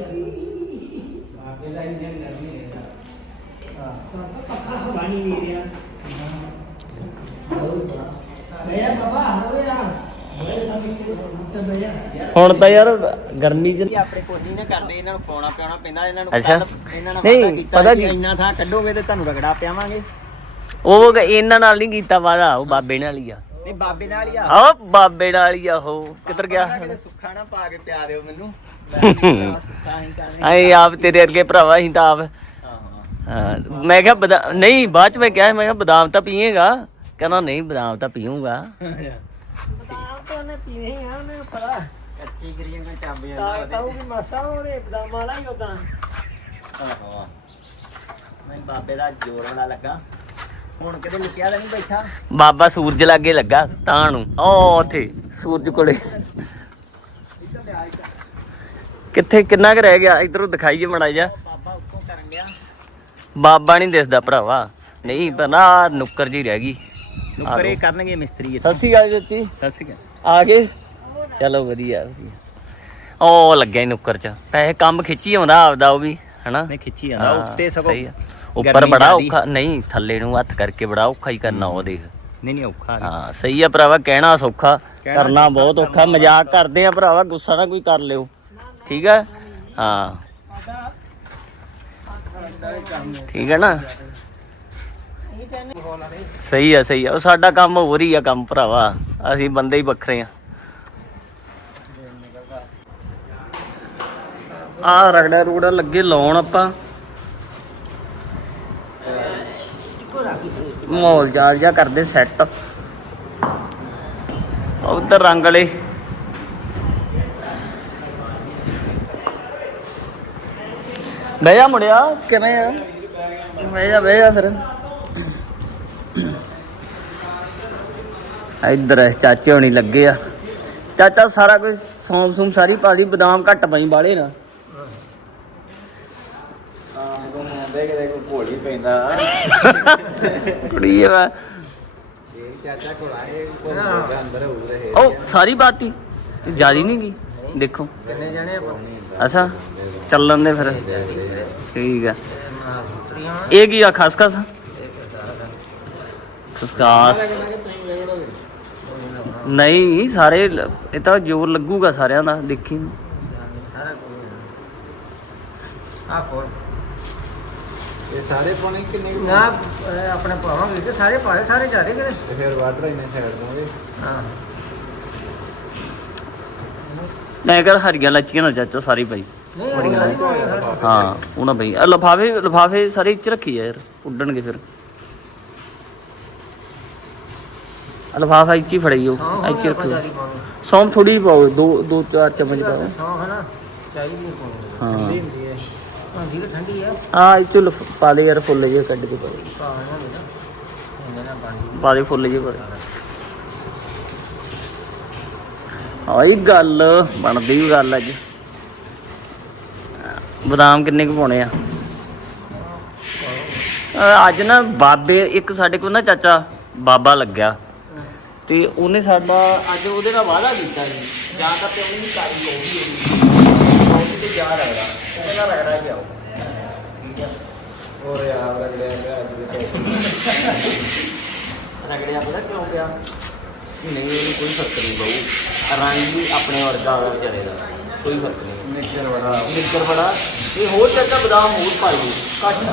ਹੁਣ ਤਾਂ ਯਾਰ ਗਰਮੀ ਚ ਆਪਣੇ ਕੋਨੀ ਨੇ ਕਰਦੇ ਇਹਨਾਂ ਨੂੰ ਪਾਉਣਾ ਪਿਆਉਣਾ ਪੈਂਦਾ ਇਹਨਾਂ ਨੂੰ ਅੱਛਾ। ਕੱਲ੍ਹ ਇਹਨਾਂ ਨੇ ਨਹੀਂ, ਵਾਅਦਾ ਕੀਤਾ ਪਤਾ ਕੀ- ਇੰਨਾ ਥਾਂ ਕੱਢੋਗੇ ਤੇ ਤੁਹਾਨੂੰ ਰਗੜਾ ਪਿਆਵਾਂਗੇ। ਉਹ ਇਹਨਾਂ ਨਾਲ ਨਹੀਂ ਕੀਤਾ ਵਾਦਾ ਉਹ ਬਾਬੇ ਨਾਲ ਹੀ ਆ। ਨਹੀਂ ਬਾਬੇ ਨਾਲ ਹੀ ਆ। ਆ ਬਾਬੇ ਨਾਲ ਹੀ ਆ ਉਹ ਕਿੱਧਰ ਗਿਆ? ਕਿਤੇ ਸੁੱਖਾ ਨਾ ਪਾ ਕੇ ਪਿਆ ਦਿਓ ਮੈਨੂੰ। ਮੈਂ ਕਿਹਾ ਸੁੱਖਾ ਹੀ ਕਰਨੇ ਆਏ ਆਪ ਤੇਰੇ ਵਰਗੇ ਭਰਾਵਾ ਹੀ ਤਾਂ ਆਪ। ਹਾਂ। ਹਾਂ, ਮੈਂ ਕਿਹਾ ਬਦਾ ਨਹੀਂ ਬਾਅਦ ਚ ਮੈਂ ਕਿਹਾ ਮੈਂ ਕਿਹਾ ਬਦਾਮ ਤਾਂ ਪੀਏਗਾ। ਕਹਿੰਦਾ ਨਹੀਂ ਬਦਾਮ ਤਾਂ ਪੀਊਂਗਾ। ਬਦਾਮ ਤਾਂ ਉਹਨੇ ਪੀਣੇ ਹੀ ਆ ਉਹਨੇ ਪਤਾ ਕੱਚੀ ਗਰੀਆਂ ਨਾਲ ਚਾਬੀਆਂ ਤਾਂ ਤਾਉ ਵੀ ਮਸਾ ਉਹਦੇ ਬਦਾਮ ਵਾਲਾ ਹੀ ਉਦਾਂ ਆਹੋ। ਨਹੀਂ ਬਾਬੇ ਦਾ ਜੋਰ ਵਾਲਾ ਲੱਗਾ। ਹੁਣ ਕਿਤੇ ਲੁਕਿਆ ਤਾਂ ਨਹੀਂ ਬੈਠਾ। ਬਾਬਾ ਸੂਰਜ ਲਾਗੇ ਲੱਗਾ ਤਾਂ ਨੂੰ। ਉਹ ਉੱਥੇ ਸੂਰਜ ਕੋਲੇ। ਕਿੱਥੇ ਕਿੰਨਾ ਕੁ ਰਹਿ ਗਿਆ? ਇਧਰੋਂ ਦਿਖਾਈਏ ਮੜਾ ਜਾ ਬਾਬਾ ਉੱਤੋਂ ਕਰਨ ਗਿਆ। ਬਾਬਾ ਨਹੀਂ ਦਿਸਦਾ ਭਰਾਵਾ। ਨਹੀਂ ਪਰ ਨਾ ਨੁੱਕਰ ਜੀ ਰਹਿ ਗਈ। ਨੁਕਰੇ ਕਰਨਗੇ ਮਿਸਤਰੀ ਸਤਿ ਸ਼੍ਰੀ ਅਕਾਲ ਜੀ ਸਤਿ ਸ਼੍ਰੀ ਅਕਾਲ। ਆ ਗਏ। ਚਲੋ ਵਧੀਆ ਵਧੀਆ। ਉਹ ਲੱਗਿਆ ਨੁੱਕਰ ਚ। ਪੈਸੇ ਕੰਮ ਖਿੱਚੀ ਆਉਂਦਾ ਆਪਦਾ ਉਹ ਵੀ ਹਨਾ? ਨਹੀਂ ਖਿੱਚੀ ਹਾਂ, ਉੱਤੇ ਸਗੋਂ ਸਹੀ ਆ। ਉੱਪਰ ਗਰਮੀ ਬੜਾ ਜ਼ਿਆਦੀ। ਔਖਾ ਨਹੀਂ ਥੱਲੇ ਨੂੰ ਹੱਥ ਕਰਕੇ ਬੜਾ ਔਖਾ ਹੀ ਕਰਨਾ ਉਹ ਦੇਖ। ਨਹੀਂ ਨਹੀਂ ਔਖਾ ਹਾਂ ਸਹੀ ਆ ਭਰਾਵਾ ਕਹਿਣਾ ਸੌਖਾ। ਕਹਿਣਾ ਕਰਨਾ ਸੌਖਾ, ਬਹੁਤ ਔਖਾ ਮਜ਼ਾਕ ਕਰਦੇ ਆ ਭਰਾਵਾ ਗੁੱਸਾ ਨਾ ਕੋਈ ਕਰ ਲਿਓ। ਠੀਕ ਆ? ਹਾਂ। ਠੀਕ ਹੈ ਨਾ? ਸਹੀ ਆ ਸਹੀ ਆ। ਉਹ ਸਾਡਾ ਕੰਮ ਹੋਰ ਹੀ ਆ ਕੰਮ ਭਰਾਵਾ। ਅਸੀਂ ਬੰਦੇ ਹੀ ਵੱਖਰੇ ਆ। ਆ ਰਗੜਾ ਰੂੜਾ ਲੱਗੇ ਲਾਉਣ ਆਪਾਂ। ਮੋਲ ਜਾਲ ਜਾ ਕਰਦੇ ਸੈੱਟ ਉਧਰ ਰੰਗ ਵਾਲੇ। ਬਹਿ ਮੁੜਿਆ ਕਿਵੇਂ ਆ? ਬਹਿ ਜਾ ਬਹਿ ਜਾ ਫਿਰ। ਇੱਧਰ ਚਾਚੇ ਹੋਣੀ ਲੱਗੇ ਆ। ਚਾਚਾ ਸਾਰਾ ਕੁਝ ਸੌਂਫ ਸੂਮ ਸਾਰੀ ਪਾ ਲਈ, ਬਦਾਮ ਘੱਟ ਪਾਈ ਬਾਲੇ ਨਾ ਹਾਂ ਕੋ ਮੁੰਡੇ ਕਿਤੇ ਕੋ ਭੋਲੀ ਪੈਂਦਾ ਕੁੜੀ ਆ ਇਹ ਚਾਚਾ ਕੋਲ ਆਏ ਕੋਲ ਅੰਦਰ ਹੋ ਰਹੇ ਉਹ ਸਾਰੀ ਬਾਤੀ ਜਿਆਦੀ ਨਹੀਂ ਗਈ। ਦੇਖੋ। ਕਿੰਨੇ ਜਾਣੇ ਆਪਾਂ ਅੱਛਾ, ਚੱਲਣ ਦੇ ਫਿਰ। ਠੀਕ ਆ। ਇਹ ਕੀ ਆ, ਖਸਖਸ? ਖਸਖਾਸ। ਨਹੀਂ, ਸਾਰੇ ਲ- ਇਹ ਤਾਂ ਜ਼ੋਰ ਲੱਗੂਗਾ ਸਾਰਿਆਂ ਦਾ, ਦੇਖੀ। ਆ ਕੋਲ ਸਾਰੇ ਪਾਣੀ ਕਿੰਨੇ ਨਾ ਅਹ ਆਪਣੇ ਪਾਵਾਂਗੇ ਤੇ ਸਾਰੇ ਪਾਲੇ ਸਾਰੇ ਜਾ ਰਹੇ ਕਿਤੇ? ਤੇ ਫਿਰ ਵਾਟਰ ਇੰਨੇ ਸਾਈਡ ਦੋਗੇ ਹਾਂ। ਮੈਂ ਕਰ ਹਰੀਆਂ ਲੱਚੀਆਂ ਨਾਲ ਚਾਚਾ ਸਾਰੀ ਪਈ। ਨਹੀਂ ਬੜੀਆਂ ਹਾਂ ਉਹਨਾਂ ਆ ਲਫਾਫੇ ਲਫਾਫੇ ਸਾਰੇ ਇੱਚ ਰੱਖੀ ਆ ਯਾਰ ਉੱਡਣਗੇ ਫਿਰ। ਲਫਾਫਾ ਇੱਚ ਹੀ ਫੜਾਈਓ ਹਾਂ ਇੱਚ ਰੱਖੋ। ਸੌਂਫ ਥੋੜੀ ਪਾਓ ਦੋ ਦੋ ਚਾਰ ਚਮਚ ਪਾਓ। ਹਾਂ ਹੈ ਨਾ? ਚਾਹੀਦੀ ਹੈ ਪਾਉਣੀ। ਹਾਂ। ਹੁੰਦੀ ਹੈ। ਹਾਂ ਜੀ ਠੰਡੀ ਹੈ ਆ ਇਹ ਚੁੱਲ ਪਾ ਦੇ ਯਾਰ ਫੁੱਲ ਜੇ ਕੱਢ ਕੇ ਪਾ ਦੇ ਨਾ। ਇਹਨੇ ਨਾ ਪਾ ਫੁੱਲ ਜੇ ਪਾ ਦੇ ਆਈ ਗੱਲ ਬਣਦੀ ਵੀ ਗੱਲ ਅੱਜ ਬਦਾਮ ਕਿੰਨੇ ਕੁ ਪਾਉਣੇ ਆ? ਅੱਜ ਨਾ ਬਾਬੇ ਇੱਕ ਸਾਡੇ ਕੋਲ ਨਾ ਚਾਚਾ ਬਾਬਾ ਲੱਗਿਆ। ਤੇ ਉਹਨੇ ਸਾਡਾ ਅੱਜ ਉਹਦੇ ਨਾਲ ਵਾਅਦਾ ਕੀਤਾ ਜੀ। ਜਾਂ ਤਾਂ ਤੇ ਉਹਨੇ ਵੀ ਕਾਰੀ ਹੋਊਗੀ ਉਹਦੀ। ਤੇ ਜਾ ਰਗੜਾ ਉਹਦੇ ਨਾਲ ਰਗੜਾ ਜਾਓ ਠੀਕ ਹੈ ਹੋਰ ਯਾਰ ਰਗੜਿਆ ਪਿਆ ਅੱਜ ਦੇ ਪਤਾ ਕਿਉਂ ਕਿ ਨਹੀਂ ਇਹਨੂੰ ਕੋਈ ਫ਼ਰਕ ਨਹੀਂ ਬਹੂ ਰੰਗ ਵੀ ਆਪਣੇ ਵਰਗਾ ਵਾ ਵਿਚਾਰੇ ਦਾ। ਕੋਈ ਫ਼ਰਕ ਨਹੀਂ। ਮਿਕਸਰ ਬੜਾ। ਨਿੱਕਰ ਬੜਾ। ਇਹ ਹੋਰ ਚਾਚਾ ਬਦਾਮ ਹੋਰ ਪਾ ਲਈ ਘੱਟ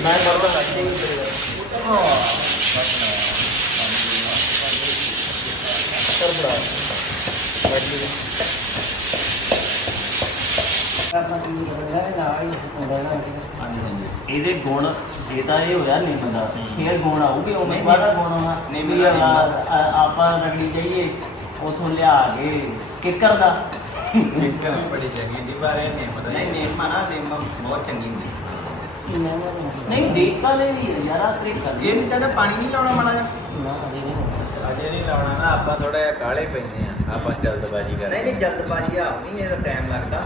ਮੈਂ ਇਹਦੇ ਗੁਣ ਜੇ ਤਾਂ ਇਹ ਹੋਇਆ ਨਿੰਮ ਦਾ ਫੇਰ ਗੁਣ ਆਉਗੇ ਉਹ ਨਹੀਂ, ਬਾਅਦ ਗੁਣ ਆਉਣਾ ਨਿੰਮ ਵੀ ਦਾ, ਆਪਾਂ ਰਗੜੀ ਜਾਈਏ ਉਥੋਂ ਲਿਆ ਕੇ ਕਿੱਕਰ ਦਾ। ਮਿਕਸਰ ਬੜੀ ਚੰਗੀ ਦੀ ਬਾਰੇ ਨਿੰਮ ਦਾ ਨਹੀਂ ਨਿੰਮ ਨਾ ਨਿੰਮ ਬਹੁਤ ਚੰਗੀ ਹੁੰਦੀ। ਨਹੀਂ ਦੇਖਾ ਨੇ ਵੀ ਹੈ ਯਾਰ ਆ ਤਰੀਕਾ ਇਹ ਨਹੀਂ ਚਾਹਦਾ ਪਾਣੀ ਨਹੀਂ ਲਾਉਣਾ ਮਾੜਾ ਜਿਹਾ। ਨਾ ਅਜੇ ਨਹੀਂ ਅਜੇ ਨਹੀਂ ਲਾਉਣਾ ਨਾ ਆਪਾਂ ਥੋੜਾ ਜਿਹਾ ਕਾਲੇ ਪੈਂਦੇ ਆ। ਆਪਾਂ ਜਲਦਬਾਜ਼ੀ ਨਹੀਂ ਕਰਦੇ ਨਹੀਂ ਜਲਦਬਾਜ਼ੀ ਆ ਨਹੀਂ ਇਹਦਾ ਟਾਈਮ ਲੱਗਦਾ।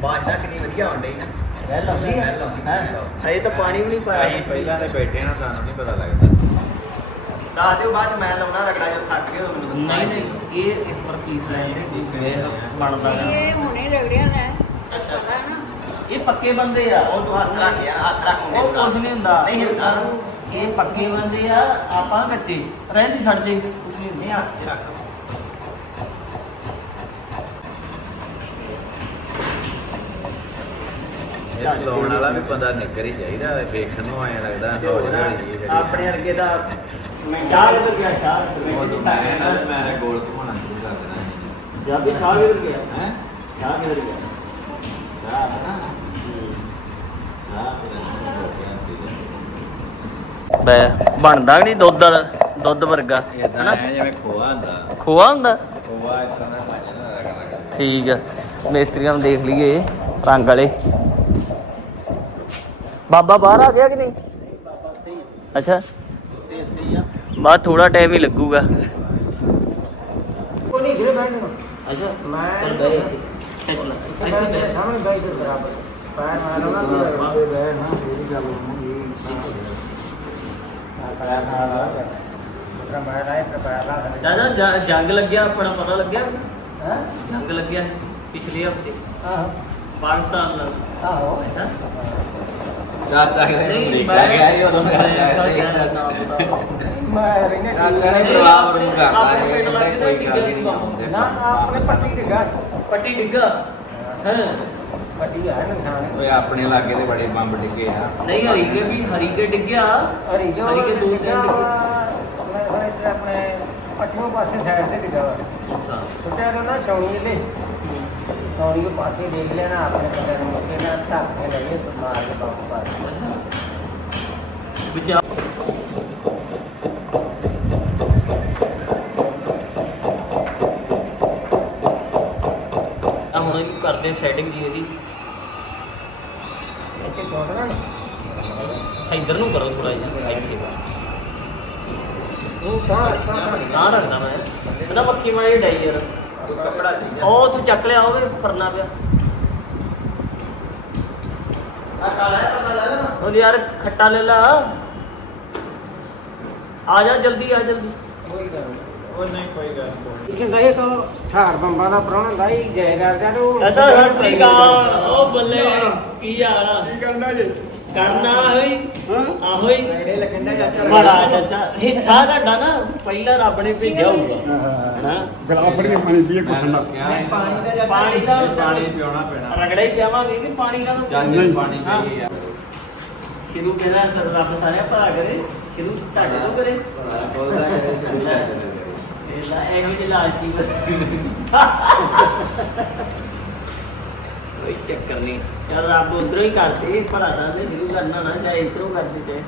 ਬਾਅਦ ਤੱਕ ਨਹੀਂ ਵਧੀਆ ਹੋਣ ਡਈ ਨਾ। ਰਹਿ ਲੰਦੀ ਰਹਿ ਲਾਉਂਦੀ। ਹੈ? ਇਹ ਤਾਂ ਪਾਣੀ ਵੀ ਨਹੀਂ ਪਾਇਆ। ਅਸੀਂ ਪਹਿਲਾਂ ਦੇ ਬੈਠੇ ਨਾ ਸਾਨੂੰ ਨਹੀਂ ਪਤਾ ਲੱਗਦਾ। ਦੱਸ ਦਿਓ ਬਾਅਦ ਮੈਂ ਲਾਉਣਾ ਰਗੜਾ ਜੋ ਥੱਕ ਗਿਆ ਮੈਨੂੰ ਨਹੀਂ ਨਹੀਂ ਇਹ ਇੱਕ ਵਾਰ ਪੀਸ ਲੈ ਇਹ ਬਣਦਾ। ਇਹ ਹੁਣੇ ਰਗੜਿਆ ਲੈ। ਅੱਛਾ ਇਹ ਪੱਕੇ ਬੰਦੇ ਆ। ਉਹ ਤੂੰ ਹੱਥ ਰੱਖ ਯਾਰ ਹੱਥ ਰੱਖ ਉਹ ਕੁਛ ਨਹੀਂ ਹੁੰਦਾ। ਨਹੀਂ ਹਿਲਦਾ। ਇਹ ਪੱਕੇ ਬੰਦੇ ਆ ਆਪਾਂ ਕੱਚੇ। ਰਹਿੰਦੀ ਛੱਡ ਜੇ ਕੁਛ ਨਹੀਂ ਨਹੀਂ ਹੁੰਦਾ ਹੱਥ 'ਚ ਰੱਖ। ਇਹ ਲਾਉਣ ਵਾਲਾ ਵੀ ਬੰਦਾ ਨਿੱਕਰ ਹੀ ਚਾਹੀਦਾ ਵੇਖਣ ਨੂੰ ਐਂ ਲੱਗਦਾ ਤੇ ਹੌਲੀ ਹੌਲੀ ਆਪਣੇ ਵਰਗੇ ਦਾ ਮੈਂ ਚਾਹ ਕਿੱਧਰ ਗਿਆ ਚਾਹ ਤੋਂ ਮੈਂ ਨਾ ਮੈਂ ਗੋਲ ਘੁਮਾਉਣਾ ਸ਼ੁਰੂ ਕਰ ਦੇਣਾ। ਜਾਂ ਵੀ ਚਾਹ ਕਿੱਧਰ ਗਿਆ? ਹੈ? ਚਾਹ ਕਿੱਧਰ ਗਿਆ? ਚਾਹ ਬੈ ਬਣਦਾ ਨਹੀਂ ਦੁੱਧ ਦੁੱਧ ਵਰਗਾ। ਇਦਾਂ ਐ ਜਿਵੇਂ ਖੋਆ ਹੁੰਦਾ। ਖੋਆ ਹੁੰਦਾ? ਖੋਆ ਇਸ ਤਰ੍ਹਾਂ ਦਾ। ਰਗ ਠੀਕ ਆ। ਮਿਸਤਰੀਆਂ ਨੂੰ ਦੇਖ ਲਈਏ ਰੰਗ ਵਾਲੇ। ਬਾਬਾ ਬਾਹਰ ਆ ਗਿਆ ਕਿ ਨਹੀਂ? ਅੱਛਾ। ਬਾਅਦ ਥੋੜਾ ਟਾਈਮ ਹੀ ਲੱਗੂਗਾ। ਕੋਈ ਨਹੀਂ ਘਰੇ ਬੈਠਣਾ ਅੱਛਾ। ਮੈਂ ਚੱਲ ਬਹਿ ਇੱਥੇ। ਬਹਿ। ਸਾਹਮਣੇ ਦੇ ਬਰਾਬਰ। ਪੈਰ ਮਾਰਨਾ ਨਾ ਤੇ ਬੈਠਣਾ ਮੇਰੀ ਗੱਲ ਹੋਊਗੀ ਆ ਪੈਰ ਨਾਲ ਆ ਮਤਲਬ ਮੈਂ ਰਾਇ ਤੇ ਪੈਰ ਨਾਲ ਦਾਦਾ ਜੰਗ ਲੱਗਿਆ ਆਪਣਾ ਪਤਾ ਲੱਗਿਆ? ਹੈ? ਜੰਗ ਲੱਗਿਆ ਪਿਛਲੇ ਹਫ਼ਤੇ। ਆਹੋ। ਪਾਕਿਸਤਾਨ ਨਾਲ। ਆਹੋ। ਅੱਛਾ। ਚਾਚਾ ਕਿਤੇ ਨਹੀਂ, ਗਿਆ ਉਦੋਂ ਮੈਂ ਚਾਚਾ ਕਿਹਾ। ਮੈਂ ਚਾਚਾ ਨੇ ਕਰਦਾ ਆਪਣੇ ਕਹਿੰਦਾ ਕੋਈ ਗੱਲ ਨਹੀਂ ਨਾ, ਪੱਟੀ ਦੇ ਗਾ ਪੱਟੀ ਡਿੱਗਾ? ਹਾਂ? ਹੈ ਓਏ ਆਪਣੇ ਲਾਗੇ ਤੇ ਬੜੇ ਬੰਬ ਡਿੱਗੇ ਆ। ਨਹੀਂ ਹਰੀਕੇ ਵੀ ਹਰੀਕੇ ਡਿੱਗਿਆ। ਅਰੇ ਜੋ ਹਰੀਕੇ ਦੋ ਤਿੰਨ ਡਿੱਗੇ। ਆਪਣੇ ਹੁਣ ਇੱਥੇ ਆਪਣੇ ਪੱਛਮੀ ਪਾਸੇ ਸਾਈਡ ਤੇ ਡਿੱਗਾ ਵਾ। ਅੱਛਾ। ਛੁੱਟਿਆ ਨਾ ਸੌਣੀ ਲੈ ਸੌਣੀ ਦੇ ਪਾਸੇ ਦੇਖ ਲੈਣਾ ਆਪਣੇ ਬੰਦੇ ਨੂੰ ਮੁੱਕੇ ਨਾਲ ਧੱਕ ਕੇ ਲਈਏ ਤੇ ਮਾਰ ਕੇ ਬੰਬ ਪਾ ਦੇ ਵਿਚਾਰ ਆ ਹੁਣ ਇਹਨੂੰ ਕਰਦੇ ਸੈਟਿੰਗ ਜੀ ਇਹਦੀ। ਇੱਧਰ ਨੂੰ ਕਰੋ ਥੋੜਾ ਜਿਹਾ ਇੱਥੇ। ਉਹ ਤਾਂ ਤਾਂ ਨਾ ਰੱਖਦਾ ਮੈਂ। ਇਹਦਾ ਪੱਖੀ ਮਾਰੀ ਡਾਈ ਯਾਰ। ਕੱਪੜਾ ਸੀ ਉਹ ਤੂੰ ਚੱਕ ਲਿਆ ਉਹਦੇ ਪਰਨਾ ਪਿਆ। ਆ ਕਾਲਾ ਹੈ ਪਤਾ ਲੈ ਲੈਣਾ ਉਹ ਯਾਰ ਖੱਟਾ ਲੈ ਲਾ। ਆ ਜਾ ਜਲਦੀ ਆ ਜਲਦੀ। ਕੋਈ ਗੱਲ। ਉਹ ਨਹੀਂ ਕੋਈ ਗੱਲ ਨਹੀਂ। ਕਿ ਗਏ ਤਾਂ ਠਾਰ ਬੰਬਾਂ ਦਾ ਪ੍ਰਾਣ ਗਾਈ ਜੈ ਕਰਦਾ ਤੂੰ ਦਾਦਾ ਸਤਿ ਸ੍ਰੀ ਅਕਾਲ ਉਹ ਬੱਲੇ ਕੀ ਹਾਲ ਆ? ਕੀ ਕਰਨਾ ਜੀ? ਕਰਨਾ ਹੋਈ ਆ ਹੋਈ ਰਗੜੇ ਲੱਗਣ ਚਾਚਾ। ਬੜਾ ਚਾਚਾ ਹਿੱਸਾ ਤੁਹਾਡਾ ਨਾ ਪਹਿਲਾਂ ਰੱਬ ਨੇ ਭੇਜਿਆ ਹੋਊਗਾ। ਹੈਨਾ? ਗਲਾ ਫੜ ਕੇ ਪਾਣੀ ਪੀਏ ਕਿਹਾ ਨਹੀਂ, ਪਾਣੀ ਦਾ ਚਾਚਾ ਪਾਣੀ ਦਾ ਪਾਣੀ ਪਿਉਣਾ ਪੈਣਾ। ਰਗੜਾ ਹੀ ਪਿਆਵਾਂਗੇ ਕਿ ਪਾਣੀ ਦਾ ਚਾਚੇ ਪਾਣੀ ਹਾਂ। ਪੀਏ ਆ ਸ਼ੁਰੂ ਕਿਹਦਾ ਤਾਂ ਰੱਬ ਸਾਰਿਆਂ ਭਲਾ ਕਰੇ। ਸ਼ੁਰੂ ਤੁਹਾਡੇ ਤੋਂ ਕਰੇ। ਬੋਲਦਾ ਇਹਲਾ ਇਹੋ ਜਿਹੀ ਲਾਲਚੀ ਕੋਈ ਚੱਕਰ ਨਹੀਂ। ਯਾਰ ਰੱਬ ਉਧਰੋਂ ਹੀ ਕਰਦੇ ਭਲਾ ਤਾਂ ਨੇ ਸ਼ੁਰੂ ਕਰਨਾ ਨਾ ਚਾਹੇ ਇਧਰੋਂ ਕਰਦੇ ਚਾਹੇ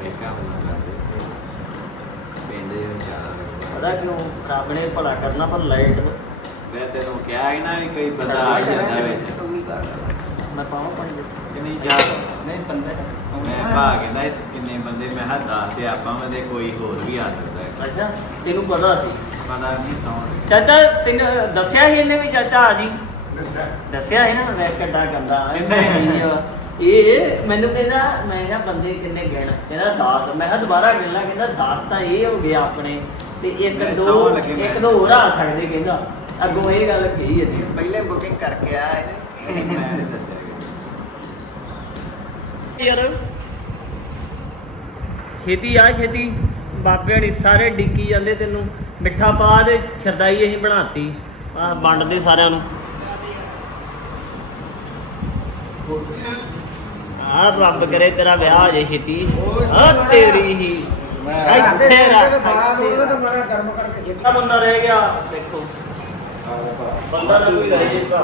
ਵਿਚਾਰਾ ਪਤਾ ਕਿਉਂ? ਰੱਬ ਨੇ ਭਲਾ ਕਰਨਾ ਪਰ ਲਾਈਟ ਮੈਂ ਤੈਨੂੰ ਕਿਹਾ ਸੀ ਨਾ ਵੀ ਕੋਈ ਬੰਦਾ ਆ ਹੀ ਜਾਂਦਾ ਵਿੱਚ। ਮੈਂ ਪਾਵਾਂ ਪਾਣੀ ਕਿ ਨਹੀਂ ਜਾ। ਨਹੀਂ ਬੰਦੇ ਮੈਂ ਭਾ ਕਹਿੰਦਾ ਇਹ ਕਿੰਨੇ ਬੰਦੇ ਮੈਂ ਕਿਹਾ ਦੱਸ ਤੇ ਆਪਾਂ ਮਦੇ ਕੋਈ ਹੋਰ ਵੀ ਆ ਸਕਦਾ ਹੈ। ਅੱਛਾ ਤੈਨੂੰ ਪਤਾ ਸੀ। ਪਤਾ ਨਹੀਂ ਚਾਚਾ ਤੈਨੂੰ ਦੱਸਿਆ ਸੀ ਇਹਨੇ ਵੀ ਚਾਚਾ ਆ ਜੀ? ਦੱਸਿਆ? ਸੀ ਨਾ ਮੈਂ ਕਿੱਡਾ ਗੰਦਾ। ਇਹ ਮੈਨੂੰ ਕਹਿੰਦਾ ਮੈਂ ਕਿਹਾ ਬੰਦੇ ਕਿੰਨੇ ਗਿਣ? ਕਹਿੰਦਾ 10 ਮੈਂ ਕਿਹਾ ਦੁਬਾਰਾ ਗਿਣ ਲਾ ਕਹਿੰਦਾ 10 ਤਾਂ ਇਹ ਹੋ ਗਿਆ ਆਪਣੇ। ਤੇ ਇੱਕ ਮੈਂ ਦੋ ਸੌਣ ਲੱਗੇ ਮੈਂ। ਇੱਕ ਦੋ ਹੋਰ ਆ ਸਕਦੇ ਕਹਿੰਦਾ। ਅੱਗੋਂ ਇਹ ਗੱਲ ਕਹੀ ਹੈ ਪਹਿਲੇ ਬੁਕਿੰਗ ਕਰਕੇ ਆਇਆ ਇਹਨੇ ਮੈਂ ਨੀ ਦੱਸਿਆ ਕਿ ਯਾਰ। ਛੇਤੀ ਆ ਛੇਤੀ। ਬਾਬੇ ਹਣੀ ਸਾਰੇ ਡਿੱਕੀ ਜਾਂਦੇ ਤੈਨੂੰ। ਮਿੱਠਾ ਪਾ ਦੇ ਸ਼ਰਦਾਈ ਅਸੀਂ ਬਣਾਤੀ। ਆ ਵੰਡਦੇ ਸਾਰਿਆਂ ਨੂੰ। ਆ ਰੱਬ ਕਰੇ ਤੇਰਾ ਵਿਆਹ ਹੋ ਜਾਏ ਛੇਤੀ। ਆ ਤੇਰੀ ਹੀ। ਇੱਥੇ ਰੱਖ ਕਿੰਨਾ ਬੰਦਾ ਰਹਿ ਗਿਆ? ਦੇਖੋ। ਬੰਦਾ ਨਾ ਕੋਈ ਰਹਿ ਜੇ ਯਾਰ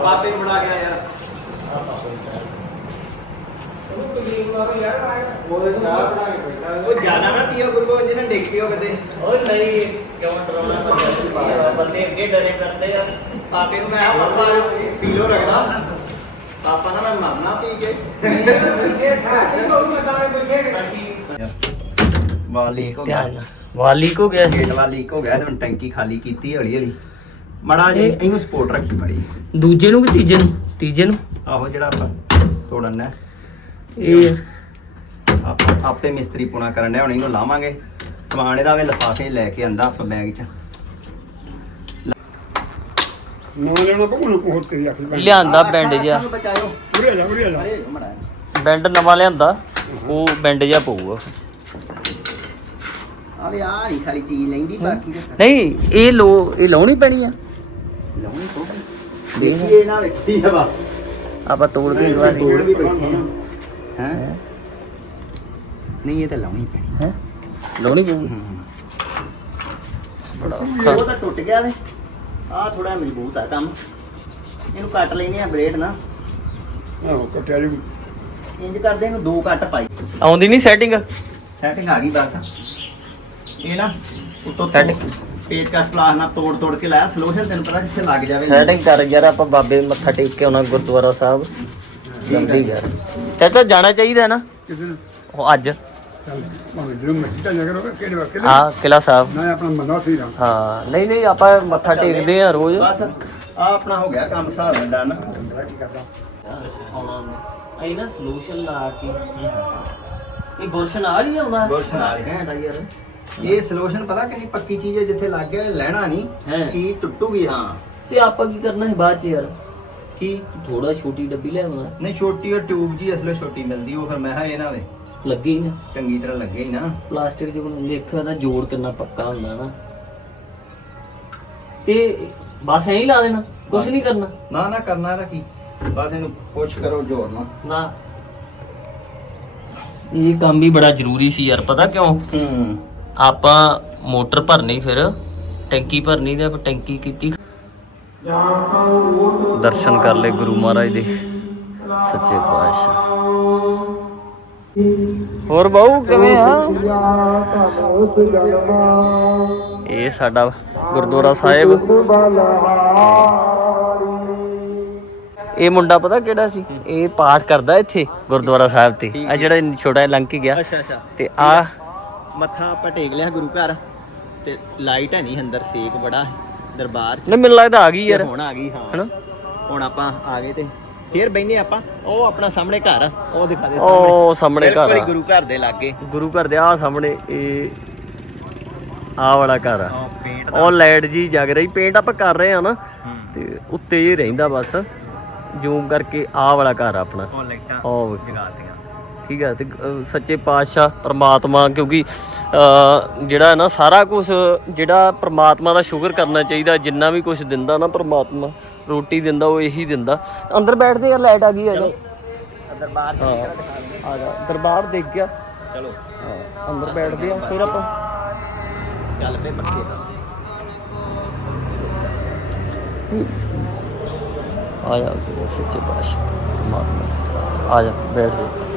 ਚਾਹ ਬਣਾ ਕੇ ਬੈਠਾ ਉਹ ਜ਼ਿਆਦਾ ਨਾ ਪੀਓ ਗੁਰੂ ਜੀ ਨੇ ਡਿੱਗ ਪਿਓ ਕਦੇ। ਓਏ ਨਹੀਂ ਕਿਉਂ ਡਰਾਉਣਾ ਬੰਦਾ ਅੱਗੇ ਡਰੇ ਕਰਦੇ ਆ। ਪਾਪੇ ਨੂੰ ਮੈਂ ਆ ਪਾਪਾ ਪੀ ਲੋ। ਰਗੜਾ ਪਾਪਾ ਨਾ ਮੈਂ ਮਰਨਾ ਪੀ ਕੇ। ਵਾਲ ਲੀਕ ਹੋ ਗਿਆ। ਵਾਲੀ ਕੋ ਗਿਆ ਗੇਟ ਵਾਲ ਲੀਕ ਹੋ ਗਿਆ ਤੇ ਹੁਣ ਟੈਂਕੀ ਖਾਲੀ ਕੀਤੀ ਹੌਲੀ ਹੌਲੀ। ਮੜਾ ਜੀ ਇਹ- ਇਹਨੂੰ ਸਪੋਰਟ ਰੱਖੀ ਮੜੀ। ਦੂਜੇ ਨੂੰ ਕਿ ਤੀਜੇ ਨੂੰ? ਤੀਜੇ ਨੂੰ? ਆਹੋ ਜਿਹੜਾ ਆਪਾਂ ਤੋੜਨ ਹੈ। ਇਹ ਆਪਾਂ ਆਪੇ ਮਿਸਤਰੀ ਪੁਣਾ ਕਰਨ ਡਿਆ ਹੁਣ ਇਹਨੂੰ ਲਾਵਾਂਗੇ। ਸਮਾਨ ਇਹਦਾ ਵੇ ਲਫਾਫੇ ਲੈ ਕੇ ਆਂਦਾ ਆਪਾਂ ਬੈਗ 'ਚ। ਲੈਣਾ ਪਊ ਨਾ ਕੋਹ ਲਿਆਂਦਾ ਬੈਂਡ ਜਿਹਾ। ਸਾਨੂੰ ਬਚਾਇਓ। ਉਰੇ ਜਾ ਉਰੇ ਜਾ। ਅਰੇ ਮੜਾ ਬੈਂਡ ਨਵਾਂ ਲਿਆਂਦਾ ਉਹ ਬੈਂਡ ਜਿਹਾ ਪਊਗਾ। ਆ ਵੀ ਆ ਨਹੀਂ ਸਾਰੀ ਚੀਜ਼ ਲੈਂਦੀ ਬਾਕੀ ਤੇ ਨਹੀਂ ਇਹ ਲੋ ਇਹ ਲਾਉਣੀ ਪੈਣੀ ਆ। ਲਾਉਣੀ ਪਊਗੀ ਦੇਖੀਏ ਨਾ ਵੇਖੀ ਆ ਵਾ। ਆਪਾਂ ਤੋੜ ਕੇ ਦਵਾ ਦੀ ਤੋੜ ਵੀ ਬੈਠੇ ਆ। ਹੈ। ਨਹੀਂ ਇਹ ਤਾਂ ਲਾਉਣੀ ਪੈਣੀ। ਹੈ? ਲਾਉਣੀ ਪਊਗੀ। ਬੜਾ ਉਹ ਤਾਂ ਟੁੱਟ ਗਿਆ ਤੇ। ਆ ਥੋੜਾ ਮਜ਼ਬੂਤ ਆ ਕੰਮ। ਇਹਨੂੰ ਕੱਟ ਲੈਨੇ ਆ ਬਲੇਡ ਨਾ ਆਹੋ ਕਟਿਆ ਜੀ ਇੰਜ ਕਰਦੇ ਇਹਨੂੰ ਦੋ ਕੱਟ ਪਾਈ। ਆਉਂਦੀ ਨਹੀਂ ਸੈਟਿੰਗ ਸੈਟਿੰਗ ਆ ਗਈ ਬਸ। ਇਹ ਨਾ ਉੱਤੋਂ Setting. ਪੇਜ ਕਸ ਪਲਾਸ ਨਾਲ ਤੋੜ ਤੋੜ ਕੇ ਲਾਇਆ। ਸਲੋਸ਼ਨ ਤੈਨੂੰ ਪਤਾ ਜਿੱਥੇ ਲੱਗ ਜਾਵੇ। ਸੈਟਿੰਗ ਕਰ ਯਾਰ ਆਪਾਂ ਬਾਬੇ ਮੱਥਾ ਟੇਕ ਕੇ ਆਉਣਾ ਗੁਰਦੁਆਰਾ ਸਾਹਿਬ। ਜਲਦੀ ਕਰ। ਚਾਚਾ ਜਾਣਾ ਚਾਹੀਦਾ ਨਾ? ਕਿਸੇ ਨੂੰ ਉਹ ਅੱਜ। ਚੱਲ ਭਾਵੇਂ ਜਦੋਂ ਮਰਜ਼ੀ ਤਾਂ ਜਗਰ ਹੋਵੇ ਕਿਹੜੇ ਵਕਤ ਆ ਕਿਲਾ ਸਾਹਿਬ ਨਾ ਆਪਣਾ ਮਨਾ ਸੀ ਹਾਂ ਨਹੀਂ ਨਹੀਂ ਆਪਾਂ ਮੱਥਾ ਟੇਕਦੇ ਆ ਰੋਜ਼ ਬਸ ਆ ਆਪਣਾ ਹੋ ਗਿਆ ਕੰਮ ਹਿਸਾਬ ਨਾਲ ਡਨ ਕੀ ਕਰਦਾ ਆਉਣਾ ਅਈ ਨਾ ਸੋਲੂਸ਼ਨ ਲਾ ਕੇ ਇਹ ਹੀ ਆਉਂਦਾ ਹੀ। ਘੈਂਟ ਆ ਯਾਰ ਇਹ ਸਲੋਸ਼ਨ ਪਤਾ ਕਿੰਨੀ ਪੱਕੀ ਚੀਜ਼ ਹੈ ਜਿੱਥੇ ਲੱਗ ਗਿਆ ਲੈਣਾ ਹੈਂ। ਨਹੀਂ ਚੀਜ਼ ਟੁੱਟੂਗੀ ਹਾਂ ਤੇ ਆਪਾਂ ਕੀ ਕਰਨਾ ਹੈ ਬਾਅਦ ਚ ਯਾਰ ਕੀ ਥੋੜਾ ਛੋਟੀ ਡੱਬੀ ਲੈ ਆਉਣਾ ਨਹੀਂ ਛੋਟੀ ਉਹ ਟਿਊਬ ਜੀ ਅਸਲੇ ਛੋਟੀ ਮਿਲਦੀ ਉਹ ਫਿਰ ਮੈਂ ਕਿਹਾ ਇਹਨਾਂ ਦੇ ਲੱਗੀ ਹੀ ਨਾ। ਚੰਗੀ ਤਰ੍ਹਾਂ ਲੱਗੇ ਹੀ ਨਾ। ਪਲਾਸਟਿਕ ਕੋਲ ਦੇਖਿਆ ਤਾਂ ਜੋੜ ਕਿੰਨਾ ਪੱਕਾ ਹੁੰਦਾ ਨਾ। ਤੇ ਬਸ ਐਂ ਹੀ ਲਾ ਦੇਣਾ ਕੁਝ ਨਹੀਂ ਕਰਨਾ। ਨਾ ਨਾ ਕਰਨਾ ਇਹਦਾ ਕੀ? ਬਸ ਇਹਨੂੰ ਪੁਸ਼ ਕਰੋ ਜ਼ੋਰ ਨਾਲ। ਨਾ। ਇਹ ਕੰਮ ਵੀ ਬੜਾ ਜ਼ਰੂਰੀ ਸੀ ਯਾਰ ਪਤਾ ਕਿਉਂ? ਹੂੰ। ਆਪਾਂ ਮੋਟਰ ਭਰਨੀ ਫਿਰ ਟੈਂਕੀ ਭਰਨੀ ਤੇ ਆਪਾਂ ਟੈਂਕੀ ਕੀਤੀ। ਦਰਸ਼ਨ ਕਰ ਲੈ ਗੁਰੂ ਮਹਾਰਾਜ ਦੇ ਸੱਚੇ ਪਾਤਸ਼ਾਹ। ਹੋਰ ਬਾਊ ਕਿਵੇਂ ਆ? ਇਹ ਸਾਡਾ ਗੁਰਦੁਆਰਾ ਸਾਹਿਬ। ਇਹ ਮੁੰਡਾ ਪਤਾ ਕਿਹੜਾ ਸੀ? ਇਹ ਪਾਠ ਕਰਦਾ ਇੱਥੇ ਗੁਰਦੁਆਰਾ ਸਾਹਿਬ ਤੇ। ਆ ਜਿਹੜਾ ਛੋਟਾ ਜਿਹਾ ਲੰਘ ਕੇ ਗਿਆ। ਅੱਛਾ ਅੱਛਾ। ਤੇ ਆ ਮੱਥਾ ਆਪਾਂ ਟੇਕ ਲਿਆ ਗੁਰੂ ਘਰ। ਤੇ ਲਾਈਟ ਹੈ ਨਹੀਂ ਅੰਦਰ ਸੇਕ ਬੜਾ ਦਰਬਾਰ ਚ। ਨਹੀਂ ਮੈਨੂੰ ਲੱਗਦਾ ਆ ਗਈ ਯਾਰ। ਹੁਣ ਆ ਗਈ ਹਾਂ। ਹਨਾ? ਹੁਣ ਆਪਾਂ ਆ ਗਏ ਤੇ ਫੇਰ ਬੈਠੇ ਆਪਾਂ ਉਹ ਆਪਣਾ ਸਾਹਮਣੇ ਘਰ ਆ, ਉਹ ਦਿਖਾ ਦੇ ਉਹ ਸਾਹਮਣੇ ਘਰ ਬਿਲਕੁਲ ਹੀ ਆ। ਗੁਰੂ ਘਰ ਦੇ ਲਾਗੇ। ਗੁਰੂ ਘਰ ਦੇ ਆ ਸਾਹਮਣੇ ਇਹ ਆ ਵਾਲਾ ਘਰ ਆ। ਉਹ ਪੇਂਟ ਉਹ ਲਾਈਟ ਜੀ ਜਗ ਰਹੀ ਪੇਂਟ ਆਪਾਂ ਕਰ ਰਹੇ ਆ ਨਾ ਹੂੰ। ਤੇ ਉੱਤੇ ਇਹ ਰਹਿੰਦਾ ਬਸ। ਜ਼ੂਮ ਕਰਕੇ ਆ ਵਾਲਾ ਘਰ ਆ ਆਪਣਾ। ਉਹ ਲਾਈਟਾਂ ਉਹ ਜਗਾਤੀਆਂ ਠੀਕ ਹੈ ਤੇ ਅਹ, ਸੱਚੇ ਪਾਤਸ਼ਾਹ ਪ੍ਰਮਾਤਮਾ ਕਿਉਂਕਿ ਅਹ, ਜਿਹੜਾ ਨਾ ਸਾਰਾ ਕੁਝ ਜਿਹੜਾ ਪ੍ਰਮਾਤਮਾ ਦਾ ਸ਼ੁਕਰ ਕਰਨਾ ਚਾਹੀਦਾ ਜਿੰਨਾ ਵੀ ਕੁਝ ਦਿੰਦਾ ਨਾ ਪ੍ਰਮਾਤਮਾ ਰੋਟੀ ਦਿੰਦਾ ਉਹ ਇਹੀ ਦਿੰਦਾ। ਅੰਦਰ ਬੈਠਦੇ ਯਾਰ ਲਾਈਟ ਆ ਗਈ ਆ ਜਾ। ਦਰਬਾਰ ਚ ਹਾਂ ਆ ਜਾ। ਦਰਬਾਰ ਦੇਖ ਗਿਆ। ਚਲੋ। ਹਾਂ, ਅੰਦਰ ਬੈਠਦੇ ਆ ਫਿਰ ਆਪਾਂ। ਚੱਲ ਪਏ ਪੱਕੇ ਆ ਜਾ ਸੱਚੇ ਆ ਜਾ ਬੈਠ ਜਾ।